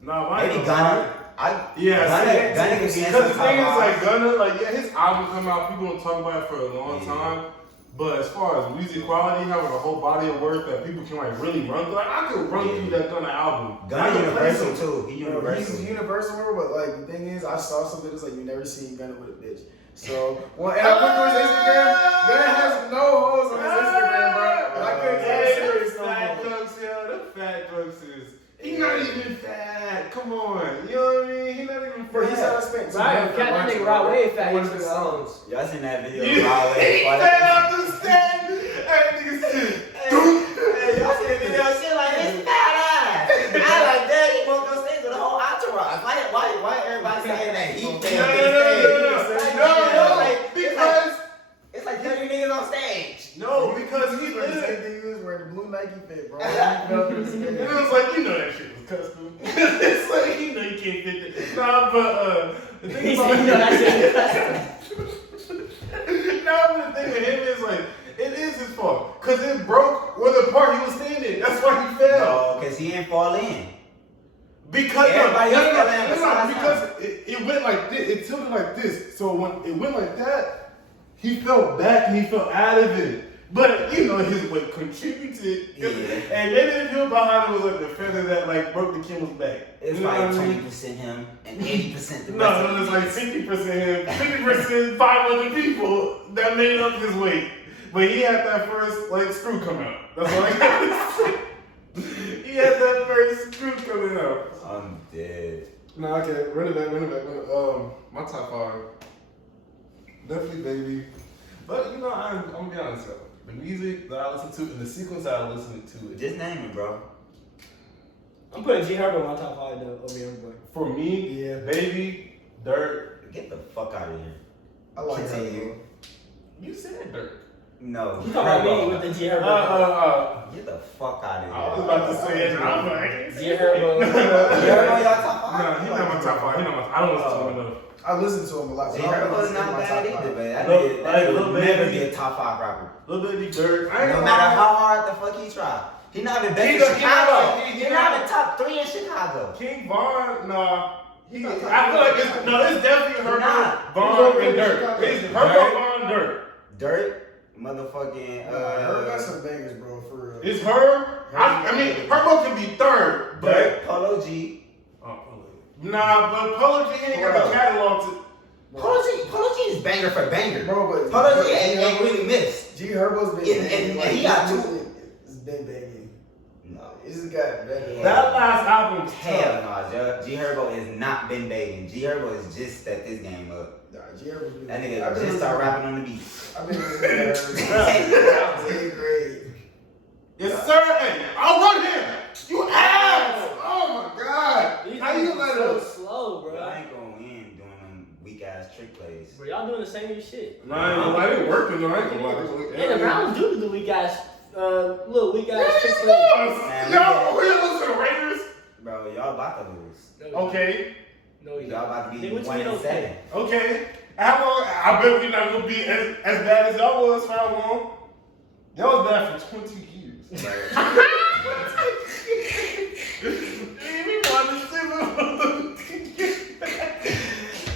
No, I Maybe ain't Gunna. Yeah, Gunna can be in because the the top thing is, 5. like Gunna, like his album come out, people don't talk about it for a long time. But as far as music quality, having a whole body of work that people can like really run through, like I could run through that Gunna album. I Gunna could play universal some- too. He universal. He's universal, but like the thing is, I saw some videos like you never seen Gunna with a bitch. So, and I looked through his Instagram. Gunna has no hoes on his Instagram, bro. And I couldn't tell Hey, serious them no fat more. jokes, yo. Them fat jokes is. He not even fat. Come on, you know what I mean? He not even fat. Bro, he's out of space. Right, cat that nigga Rod Wave fat. One He's of his the songs. Y'all seen that video? He Rod Wave fell fighting- off the stage. Hey, nigga said, Hey, y'all seen the video? Shit like his fat ass. I like that. He woke on stage with the whole entourage. Why everybody saying that he fell on stage? No, Like, because it's like 30 niggas on stage. no, because he He's wearing the same lived. thing he was wearing, the blue Nike fit, bro. He fell through his And skin. it was like, you know that shit was custom. It's like, you know you can't fit that. Nah, but the thing He about said, you know that shit. nah, but the thing with him is like, it is his fault. Cause it broke where the part he was standing. That's why he fell. No, because he didn't fall in. Because Everybody else fell in besides because it went like this, it tilted like this. So when it went like that, he fell back and he fell out of it. But you know his weight contributed. Yeah. And maybe the people behind it was like the feather that like broke the camel's back. It's You know like what I mean? 20% him and 80% the rest No, of it's the like 50% him, 50% 5 other people that made up his weight. But he had that first like screw come out. That's all I got to say. He had that first screw coming out. I'm dead. No, okay, run it back. My top 5. Definitely Baby. But, you know, I'm gonna be honest, though. The music that I listen to and the sequence that I listen to it. Just name it, bro. I'm putting G Herbo in my top 5 though, over Youngboy. For me, Yeah. Baby, Dirt. Get the fuck out of here. I like that. Continue. You said Dirt. No. You talking about me with the G Herbo. Get the fuck out of here. I was about to say it. I'm like, G Herbo. You heard all y'all top no, 5? he's not my top 5. I don't listen to him enough. I listen to him a lot. G but I don't Herbo's listen to not my bad top either, five. but that Look, nigga like, will Lil never Baby. be a top 5 rapper. Lil Baby, Dirt. No matter how hard the fuck he try. He not the best in Chicago. He not the top 3 in Chicago. King Von, nah. I feel like it's definitely Nah. Herbo, Von, and Dirt. It's Herbo, Von, Dirt. Dirt, motherfucking. Her got some bangers, bro. For real. It's her. I mean, Herbo can be third, but Dirt, Polo G. nah. But Polo G ain't got a catalog to. Polo G is banger for banger. Bro, but Polo G ain't really missed. G Herbo's been And banging. he got his two- music has been banging. No. He's just got better. That last album, Hell no, G Herbo has not been begging. G Herbo has just stepped his game up. Nah, G Herbo's been. That nigga just started rapping on the beat. I've been listening to her. 10th grade. yes sir. Hey, I'll run him. You ass. Oh my god. These How you niggas let so us? slow, bro. Y'all ain't gonna win doing them weak ass trick plays. Bro, y'all doing the same shit. Nah, I ain't working though. I ain't gonna lie. Hey, the Browns do the weak guys, little weak guys. Man, Yo, we lose to the Raiders. Bro, y'all about to lose. Okay. No, Y'all about to be Nigga, what you 1 mean, and 7. Okay. How long? I bet we're not gonna be as bad as y'all was for how long? Y'all was bad for 20 years.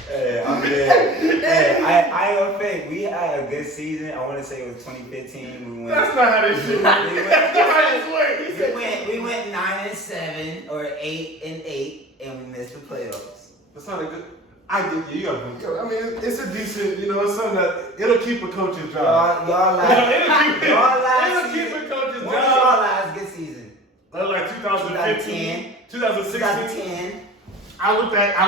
Hey, I'm good. Hey, I ain't gonna fake. We had a good season. I want to say it was 2015. We went. That's not how this shit works. That's not how this works. We went 9-7 or 8-8, and we missed the playoffs. That's not a good. I get you. I mean, it's a decent. You know, it's something that it'll keep a coach's job. Y'all It'll keep a coach's When was y'all job. last good season? Like 2015, 2016. 2010. I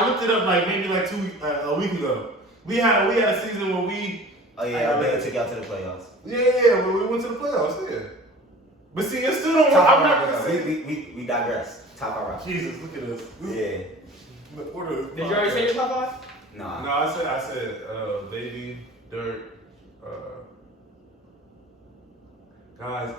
looked it up like maybe like a week ago. We had a season where we. Oh yeah, I bet it took y'all to the playoffs. Yeah, when we went to the playoffs. Yeah. But see, it still don't. Top I'm not 5 gonna rappers. say. We digress. Top 5 rappers. Jesus, look at us. Yeah. Did you already say your top 5? Nah. No, I said, Baby, Dirt, guys.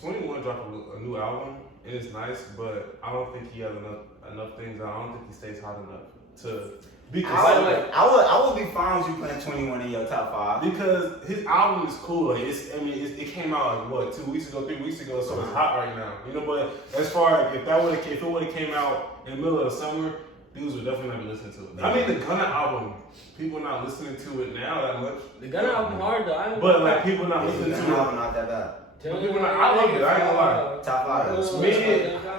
21 dropped a new album, and it's nice, but I don't think he has enough things. I don't think he stays hot enough to be considered. I would be fine with you putting 21 in your top 5. Because his album is cool. Like it came out like what 2 weeks ago, 3 weeks ago, so it's hot right now. You know, but as far as if it would have came out in the middle of the summer, dudes would definitely not be listening to it. I mean, the Gunna album, people not listening to it now that much. The Gunna album hard though. But like people not listening The to it. album not that bad. But people not, I love it. I ain't gonna lie. Top 5. To me,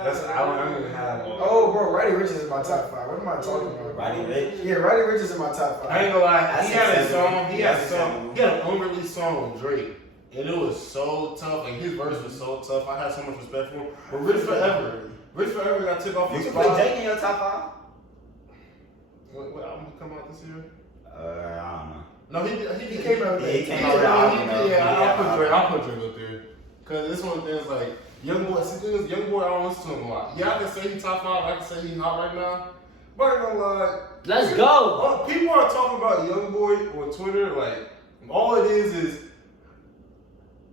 that's I don't even have. Oh, bro, Roddy Ricch is in my top 5. What am I talking about? Roddy Ricch? Yeah, Roddy Ricch is in my top 5. I ain't gonna lie. That's He had a acceptable. song. He had a That's song. acceptable. He had an unreleased song with Drake, and it was so tough. Like his verse was so tough. I had so much respect for him. But Rich Forever got took off You his can put spot. Jake in your top 5? What album come out this year? I don't know. No, he came out with He that. came out with an album, though. Yeah, I'll put Drake up there. Cause this one thing's like Young Boy. See, Young Boy, I don't listen to him a lot. Yeah, I can say he's top 5. I can say he's hot right now. But I ain't gonna lie. Let's go. People are talking about Young Boy on Twitter. Like all it is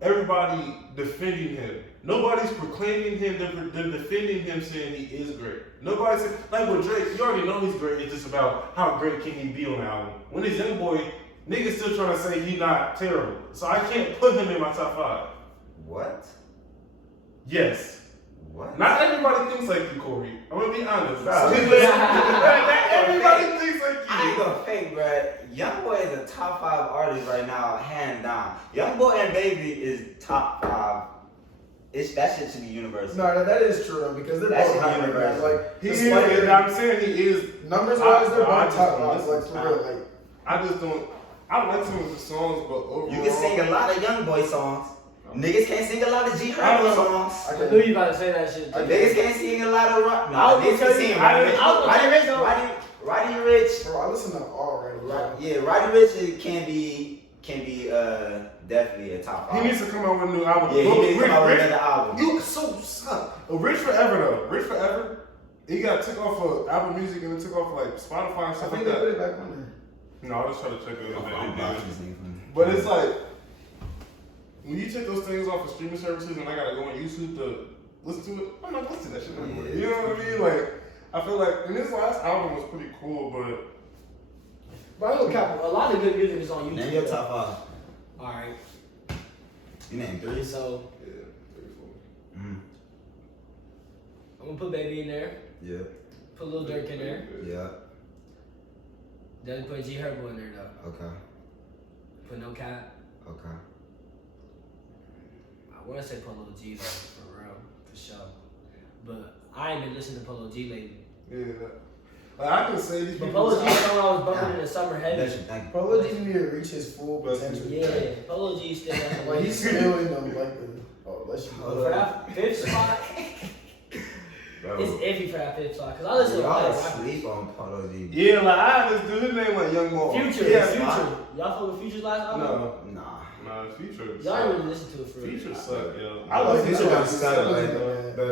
everybody defending him. Nobody's proclaiming him. They're defending him, saying he is great. Nobody's saying, like with Drake. You already know he's great. It's just about how great can he be on the album. When it's Young Boy, niggas still trying to say he's not terrible. So I can't put him in my top 5. What? Yes. What? Not everybody thinks like you, Corey. I'm gonna be honest. Bro. Not everybody thinks like I ain't you. gonna fake, bruh. Youngboy is a top 5 artist right now, hands down. Youngboy and Baby is top 5. That shit should be universal. No, that is true though, because they're That's both high universal. numbers. Like He is. despite it, I'm saying he is. numbers wise, they're I both just top don't 5. Like listen for to real, like I just don't. I like some of the songs, but overall, You can sing a lot of Youngboy songs. Niggas can't sing a lot of G I don't Herbo know. songs. I knew you about to say that shit. Niggas can't sing a lot of rock. I was Niggas gonna can tell sing you, Roddy Rich. Bro, I listen to all right. Yeah, Roddy Rich can be definitely a top 5. He needs to come out with a new album. Yeah, he needs to come out with Rich- another album. You so suck. Rich Forever though. Rich Forever. He got took off of Apple Music and it took off like Spotify and I stuff think like they put that. it back on there. No, I just try to check it I'm out. blocking this nigga from- But it's like when you take those things off of streaming services and I gotta go on YouTube to listen to it, I'm not listening to that shit anymore. Yeah. You know what I mean? Like I feel like and his last album was pretty cool, but Bro, I don't cap. A lot of good music is on YouTube. Name your top 5. Alright. You name 3. So, yeah, pretty cool. Mm. I'm gonna put Baby in there. Yeah. Put Lil Durk in there. Yeah. Then put G Herbo in there though. Okay. Put No Cap. Okay. I wanna say put Lil G though, for real, for sure. But I ain't been listening to Polo G lately. Yeah. Like I can say these But people. Polo G is someone I was bumping in the summer Bless heavy. you, thank you. Polo G need to reach his full potential. Yeah, Polo G still has Like he's still in the like the. Oh, bless you. for that fifth spot. Bro. It's iffy for that fifth spot because I listen to a lot Y'all of rappers. sleep on Polo G. Yeah, like I had this dude, his name like Young Maul. Future, Yeah, Future. Y'all fuck with Future's last album? No, Nah. Future. Y'all ain't really listen to it for real. Future suck, yo. I like Future Future. don't suck, Yeah.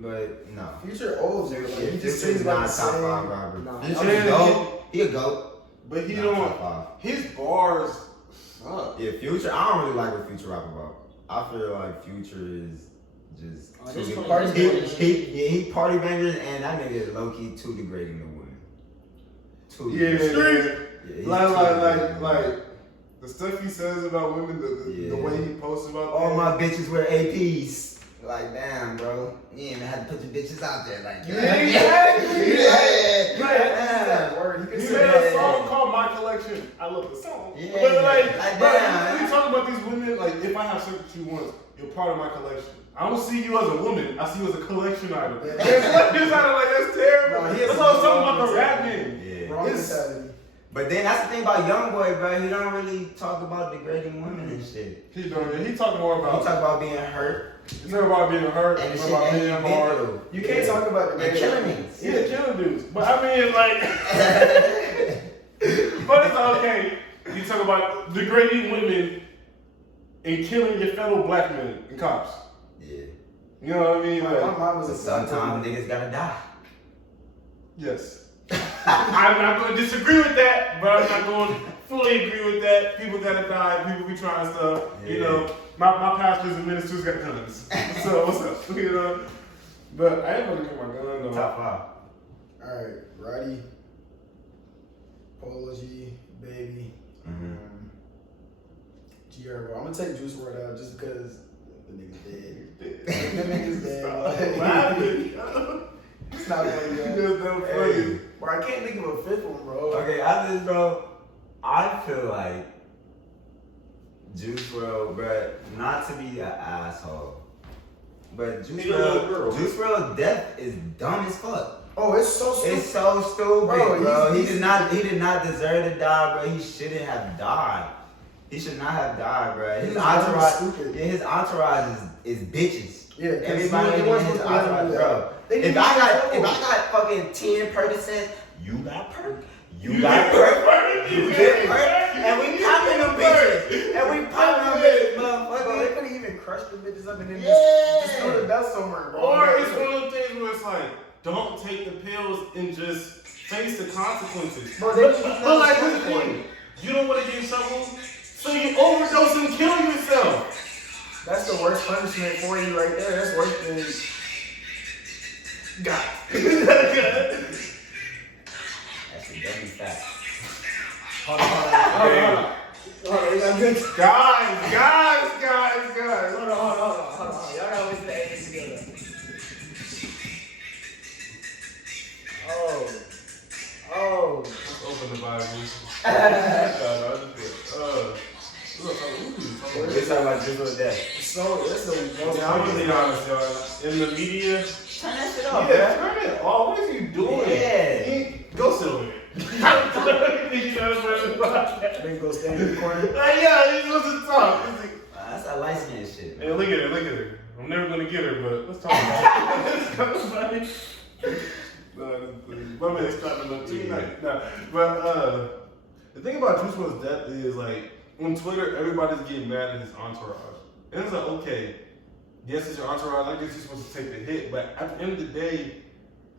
but no. Future old, dude. Like, he just Future's sings not like top the 5 same. rapper. Nah. Future Yeah, a goat. He a goat. But he Not don't. top His bars suck. 5. Yeah, Future. I don't really like what Future rap about. I feel like Future is just Oh, too this he, one- this one is- he party bangers and that nigga is low key too degrading to women. Too Yeah, degrading. Yeah, he's like, too like, degrading. like the stuff he says about women, the Yeah. way he posts about All them. my bitches wear APs. Like, damn, bro. You ain't even had to put your bitches out there like that. Yeah, exactly. Yeah. That word. He can He say made that. a song called My Collection. I love the song. Yeah, But like, like bro, that. when we talk about these women, like if I have sex with you once, you're part of my collection. I don't see you as a woman. I see you as a collection item. Yeah. That's that's terrible. No, he has That's what I was some talking about the songs rap that- game. Yeah. Wrong It's- mentality. But then that's the thing about YoungBoy, bro. He don't really talk about degrading women and shit. He don't. He talk more He about. talk about being hurt It's not about being hurt. and the It's shit about that he being been hard. through. You can't talk about the And man. killing niggas. Yeah, killing dudes. But I mean, like, but it's okay. You talk about degrading women and killing your fellow black men and cops. Yeah. You know what I mean? My Like, mom was But a sometimes niggas gotta die. yes. I'm not going to disagree with that, but I'm not going to fully agree with that. People gotta die. People be trying stuff. You Yeah. know, my pastors and ministers got guns. So what's up? You know. But I ain't gonna get my gun though. Top 5. All right, Roddy, Polo G, Baby, Mm-hmm. G Herbo. I'm gonna take Juice WRLD out just because the nigga's dead. Dead. The nigga's dead. Stop Like, laughing. it's not funny, That's yo. so Hey, funny. bro, I can't think of a fifth one, bro. Okay, bro, I feel like Juice WRLD, bro, not to be an asshole, but Juice Need a little girl. WRLD death is dumb as fuck. Oh, it's so stupid. It's so stupid, Bro, bro. he's- He did not deserve to die, bro. He shouldn't have died. He should not have died, bro. His He's entourage, stupid. yeah, his entourage is bitches. Yeah, 'cause Everybody he in wants his to let him entourage, do bro. that. They If need I to got control. fucking 10 Percocets, you got perk. You You got get perk. perk. You get perk. And we popping them bitches. And we popping them bitches, Bro, they motherfucker. couldn't even crush the bitches up and then Yeah. just throw the dust somewhere, bro. Or it's one of those things where it's like, don't take the pills and just face the consequences. Bro, But like, here's the thing. You don't want to get in trouble, so you overdose and kill yourself. That's the worst punishment for you right there. That's worse than God. That's a dummy fact. Hold on. I'm good. Guys. Hold on. Y'all gotta wait till the end together. Oh. Let's open the Bible. We're talking about Juice WRLD death. So this is the most. Yeah, I'm gonna be honest, y'all. In the media, Turn that shit off, yeah, bro. turn it off. What is you doing? Yeah. Go sit over here. You know what I'm saying? Then go stand in the corner. Like, yeah, he's supposed to talk. He's like, That's that light skin shit, man. My man's strapping up too night. Nah, but the thing about Juice WRLD's death is like on Twitter, everybody's getting mad at his entourage, and it's like, okay, yes, it's your entourage. I guess you're supposed to take the hit, but at the end of the day,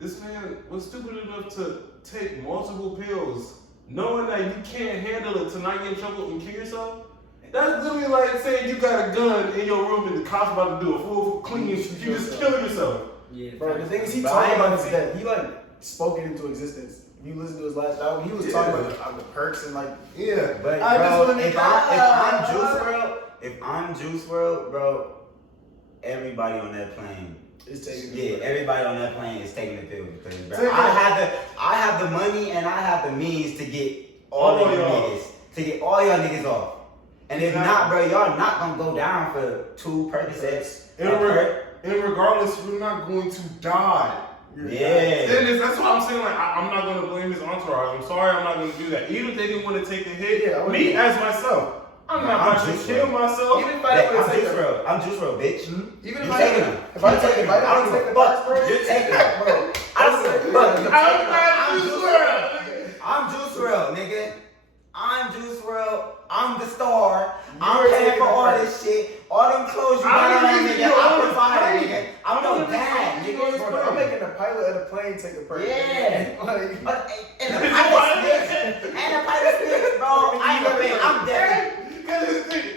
this man was stupid enough to take multiple pills, knowing that you can't handle it to not get in trouble and kill yourself. That's literally like saying you got a gun in your room and the cops about to do a full clean, you just kill yourself. Yeah, Bro, the thing is, he talked about his death. He like spoke it into existence. You listen to his last album, he was talking about the perks and like, yeah. But I just bro, wanna if make I'm Juice WRLD, bro, everybody on that plane. it's taking Everybody on that plane is taking the pill because bro, I have the money and I have the means to get all y'all niggas off. And if not, bro, y'all not gonna go down for 2 Percocets. And regardless, you're not going to die. Yeah. That's what I'm saying. Like, I'm not going to blame his entourage. I'm sorry, I'm not going to do that. Even if they didn't want to take the hit, me as myself, I'm not about to kill myself. Even if I don't want to take it, I'm Juice WRLD, bitch. even if You're I taking them. if I take the box, bro, You're taking them. bro. I'm Juice WRLD, nigga. I'm Juice WRLD. I'm the star. I'm You're paying taking for all the this shit. All them clothes you got on, nigga. I provided, nigga. I'm no dad, nigga. Bro, I'm making the pilot of the plane take a perk. Yeah. Like, And the pilot sticks, bro. I'm dead.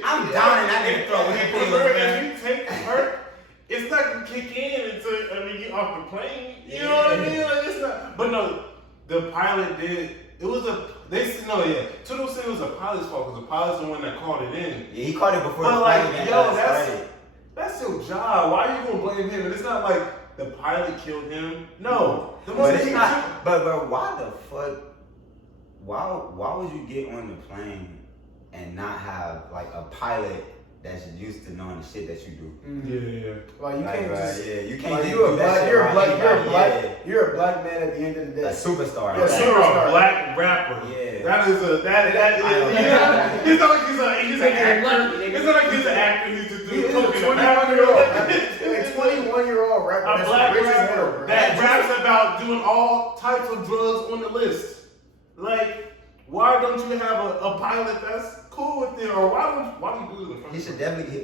I'm down in that nigga throat when he pulls those If you take the perk, it's not going to kick in until you get off the plane. You know what I mean? Like, it's not. But no, the pilot did. It was Toodle said it was a pilot's fault because the pilot's the one that called it in. Yeah, he called it before But the like, flight yo, started. that's your job. Why are you gonna blame him? And it's not like the pilot killed him. No, But it's not. But why the fuck? Why would you get on the plane and not have like a pilot that's used to knowing the shit that you do? Yeah. Like you can't just. you can't Like, just you're do a that black. shit You're a around black. anybody. You're a black man at the end of the A day. superstar. Yeah, right? You're a superstar. black rapper. Yeah. That is a that is. I know. It's not like he's an actor. It's not like he's an actor. He's just He is a doing 21-year-old. A 21-year-old rapper. A that's black rich as hell, rapper bro. that raps about doing all types of drugs on the list. Like, why don't you have a pilot that's cool with it, or why do you do it? He should definitely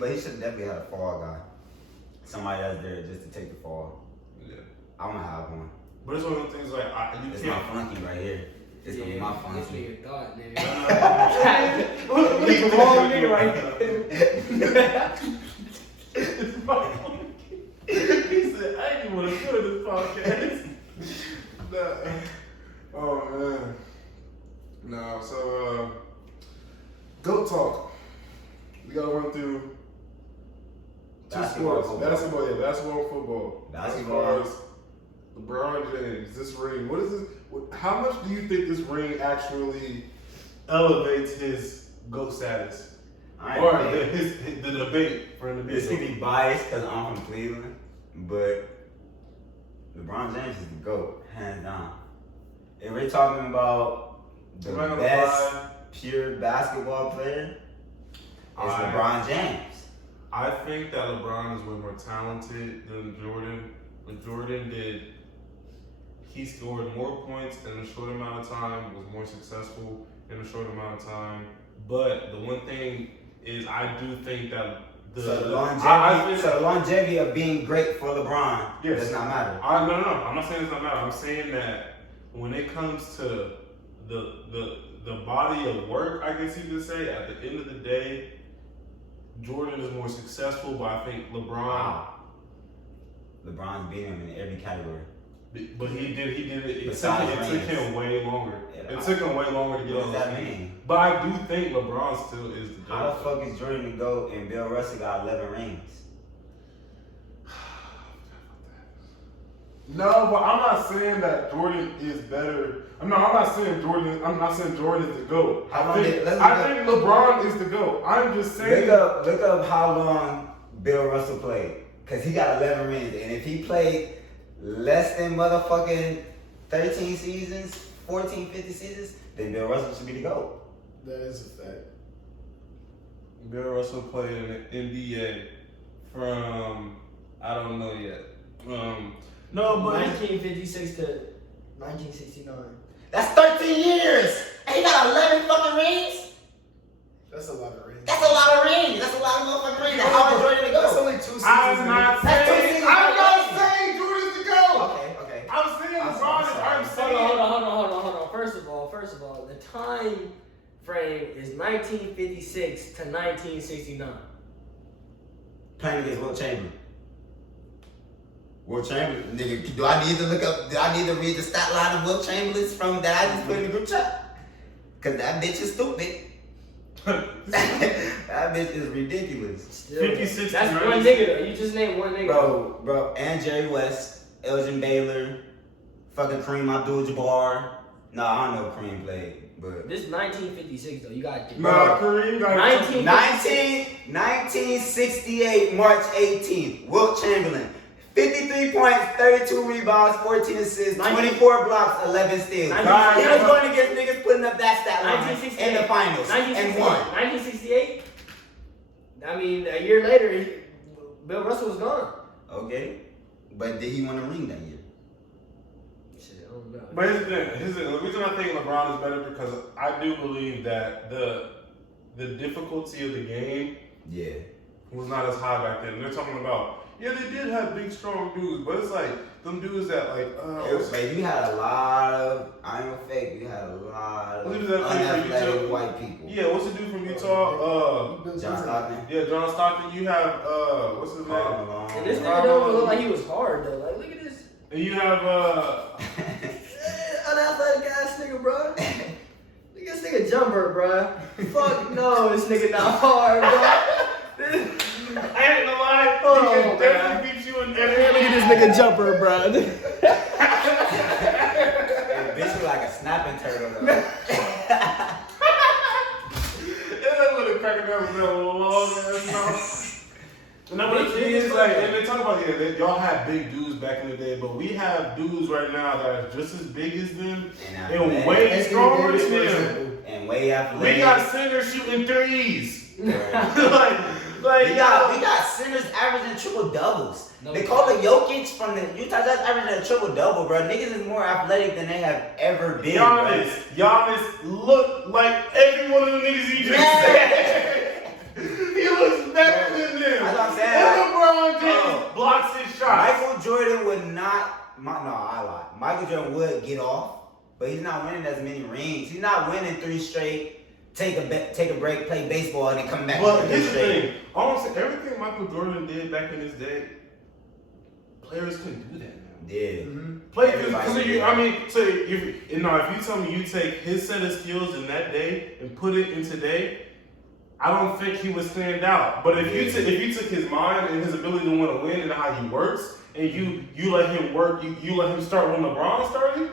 have a fall guy. Somebody that's there just to take the fall. Yeah. I wanna have one. But it's one of those things like you It's can't. my flunky right here. It's gonna be my That's what flunky. you thought, nigga. Leave the wrong nigga right It's my flunky. He said, I didn't want to go to this podcast. Nah. Oh man. No, so GOAT talk. We gotta run through two Basketball, sports. football. Basketball and football. Basketball. As far as LeBron James, this ring, what is this? How much do you think this ring actually elevates his GOAT status? Or the debate for him to be This could be biased because I'm from Cleveland, but LeBron James is the GOAT, hands down. If we're talking about the I'm not gonna best lie. pure basketball player, it's LeBron James. I think that LeBron is way more talented than Jordan. What Jordan did, he scored more points in a short amount of time, was more successful in a short amount of time. But the one thing is, I do think that So the I longevity of being great for LeBron Yes. does not matter. No. I'm not saying it's not matter. I'm saying that when it comes to the body of work, I guess you could say, at the end of the day, Jordan is more successful, but I think LeBron. LeBron's beating him in every category. But he did it. It Besides took him way longer. Yeah, It took him way longer to get What on does the that team. mean? But I do think LeBron still is the How the GOAT. fuck is Jordan the GOAT and Bill Russell got 11 rings? No, but I'm not saying that Jordan is better. I'm not saying Jordan is the GOAT. I think LeBron is the GOAT. I'm just saying. Look up how long Bill Russell played. Cause he got 11 rings. And if he played less than motherfucking 13 seasons, 14, 50 seasons, then Bill Russell should be the GOAT. That is a fact. Bill Russell played in the NBA from I don't know yet. No, but 1956 to 1969. That's 13 years. And he got 11 fucking rings. That's a lot of rings. That's a lot of rings. That's a lot of motherfucking rings. How enjoyed it to That's go? only 2 seasons. I'm not That's two saying. seasons. I'm not saying Jordan's to go. Okay. I'm saying I'm LeBron. sorry. I'm saying. Hold on. First of all, the time frame is 1956 to 1969. Playing against Will Chamberlain. Will Chamberlain, nigga, do I need to look up, do I need to read the stat line of Will Chamberlain's from that I just put in the group chat? Cause that bitch is stupid. That bitch is ridiculous. Still, 56 That's to one 96. nigga though. You just named one nigga. Bro, and Jerry West, Elgin Baylor, fucking Kareem Abdul-Jabbar. No, I don't know if Kareem played, but. This 1956 though. You gotta get. Nah, Kareem got 1968, March 18th, Wilt Chamberlain. 53 points, 32 rebounds, 14 assists, 24 blocks, 11 steals. He was going against niggas putting up that stat line in the finals and won. 1968? I mean, a year later, Bill Russell was gone. Okay, but did he win a ring that year? Shit, I don't know. But here's the reason I think LeBron is better because I do believe that the difficulty of the game was not as high back then. They're talking about, yeah, they did have big, strong dudes, but it's like them dudes that But you had a lot of, I ain't gonna fake, you had a lot of Who's that dude from unathletic Utah? white people. Yeah, what's the dude from Utah? John Stockton. Yeah, John Stockton. You have what's his Karl name? Malone. And this nigga don't look like he was hard though. Like, look at this And you have unathletic ass nigga, bro. Look at this nigga jumper, bro. Fuck no, this nigga not hard, bro. I ain't gonna lie, Hold he on, can definitely beat you in Look at this nigga jumper, bro. That bitch look like a snapping turtle though. That little cracking up with that long ass mouth. And then what the thing is, like, and they talk about y'all had big dudes back in the day, but we have dudes right now that are just as big as them and way stronger than them. And way athletic. We got centers shooting threes. We like got centers averaging triple doubles. No, they call it Jokic from the Utah Jazz averaging a triple double, bro. Niggas is more athletic than they have ever been. Giannis look like every one of the niggas you just said. He looks better than them. That's what I'm saying. And LeBron James blocks his shots. Michael Jordan would not. I lied. Michael Jordan would get off, but he's not winning as many rings. He's not winning 3 straight. Take a break, play baseball, and then come back. But here's the thing. Honestly, everything Michael Jordan did back in his day, players couldn't do that now. Yeah. So if you tell me you take his set of skills in that day and put it in today, I don't think he would stand out. But if you took his mind and his ability to want to win and how he works, and you let him work, you let him start when LeBron started,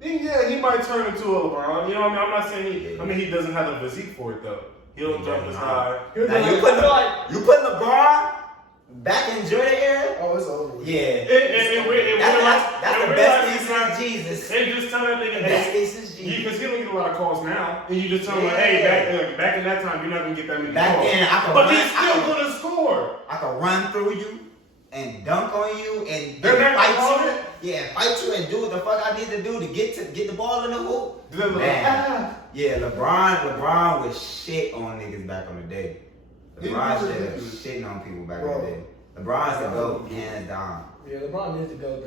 then yeah, he might turn into a LeBron. You know what I mean? I'm not saying he doesn't have the physique for it though. He don't jump as high. Now you put LeBron back in Jordan era. Oh, it's over. Yeah. That's the best thing since Jesus. And just tell that nigga, Best thing since Jesus. because he don't get a lot of calls now, and you just tell him, like, hey, back in that time, you're not gonna get that many Back calls. then, But he's still gonna score. I could run through you and dunk on you and They're not fight calling you. it? Yeah, fight you and do what the fuck I need to do to get the ball in the hoop. They're like, Man. Yeah, LeBron was shit on niggas back on the day. LeBron shit was shitting on people back in the day. LeBron's the GOAT, hands down. Yeah, LeBron is the GOAT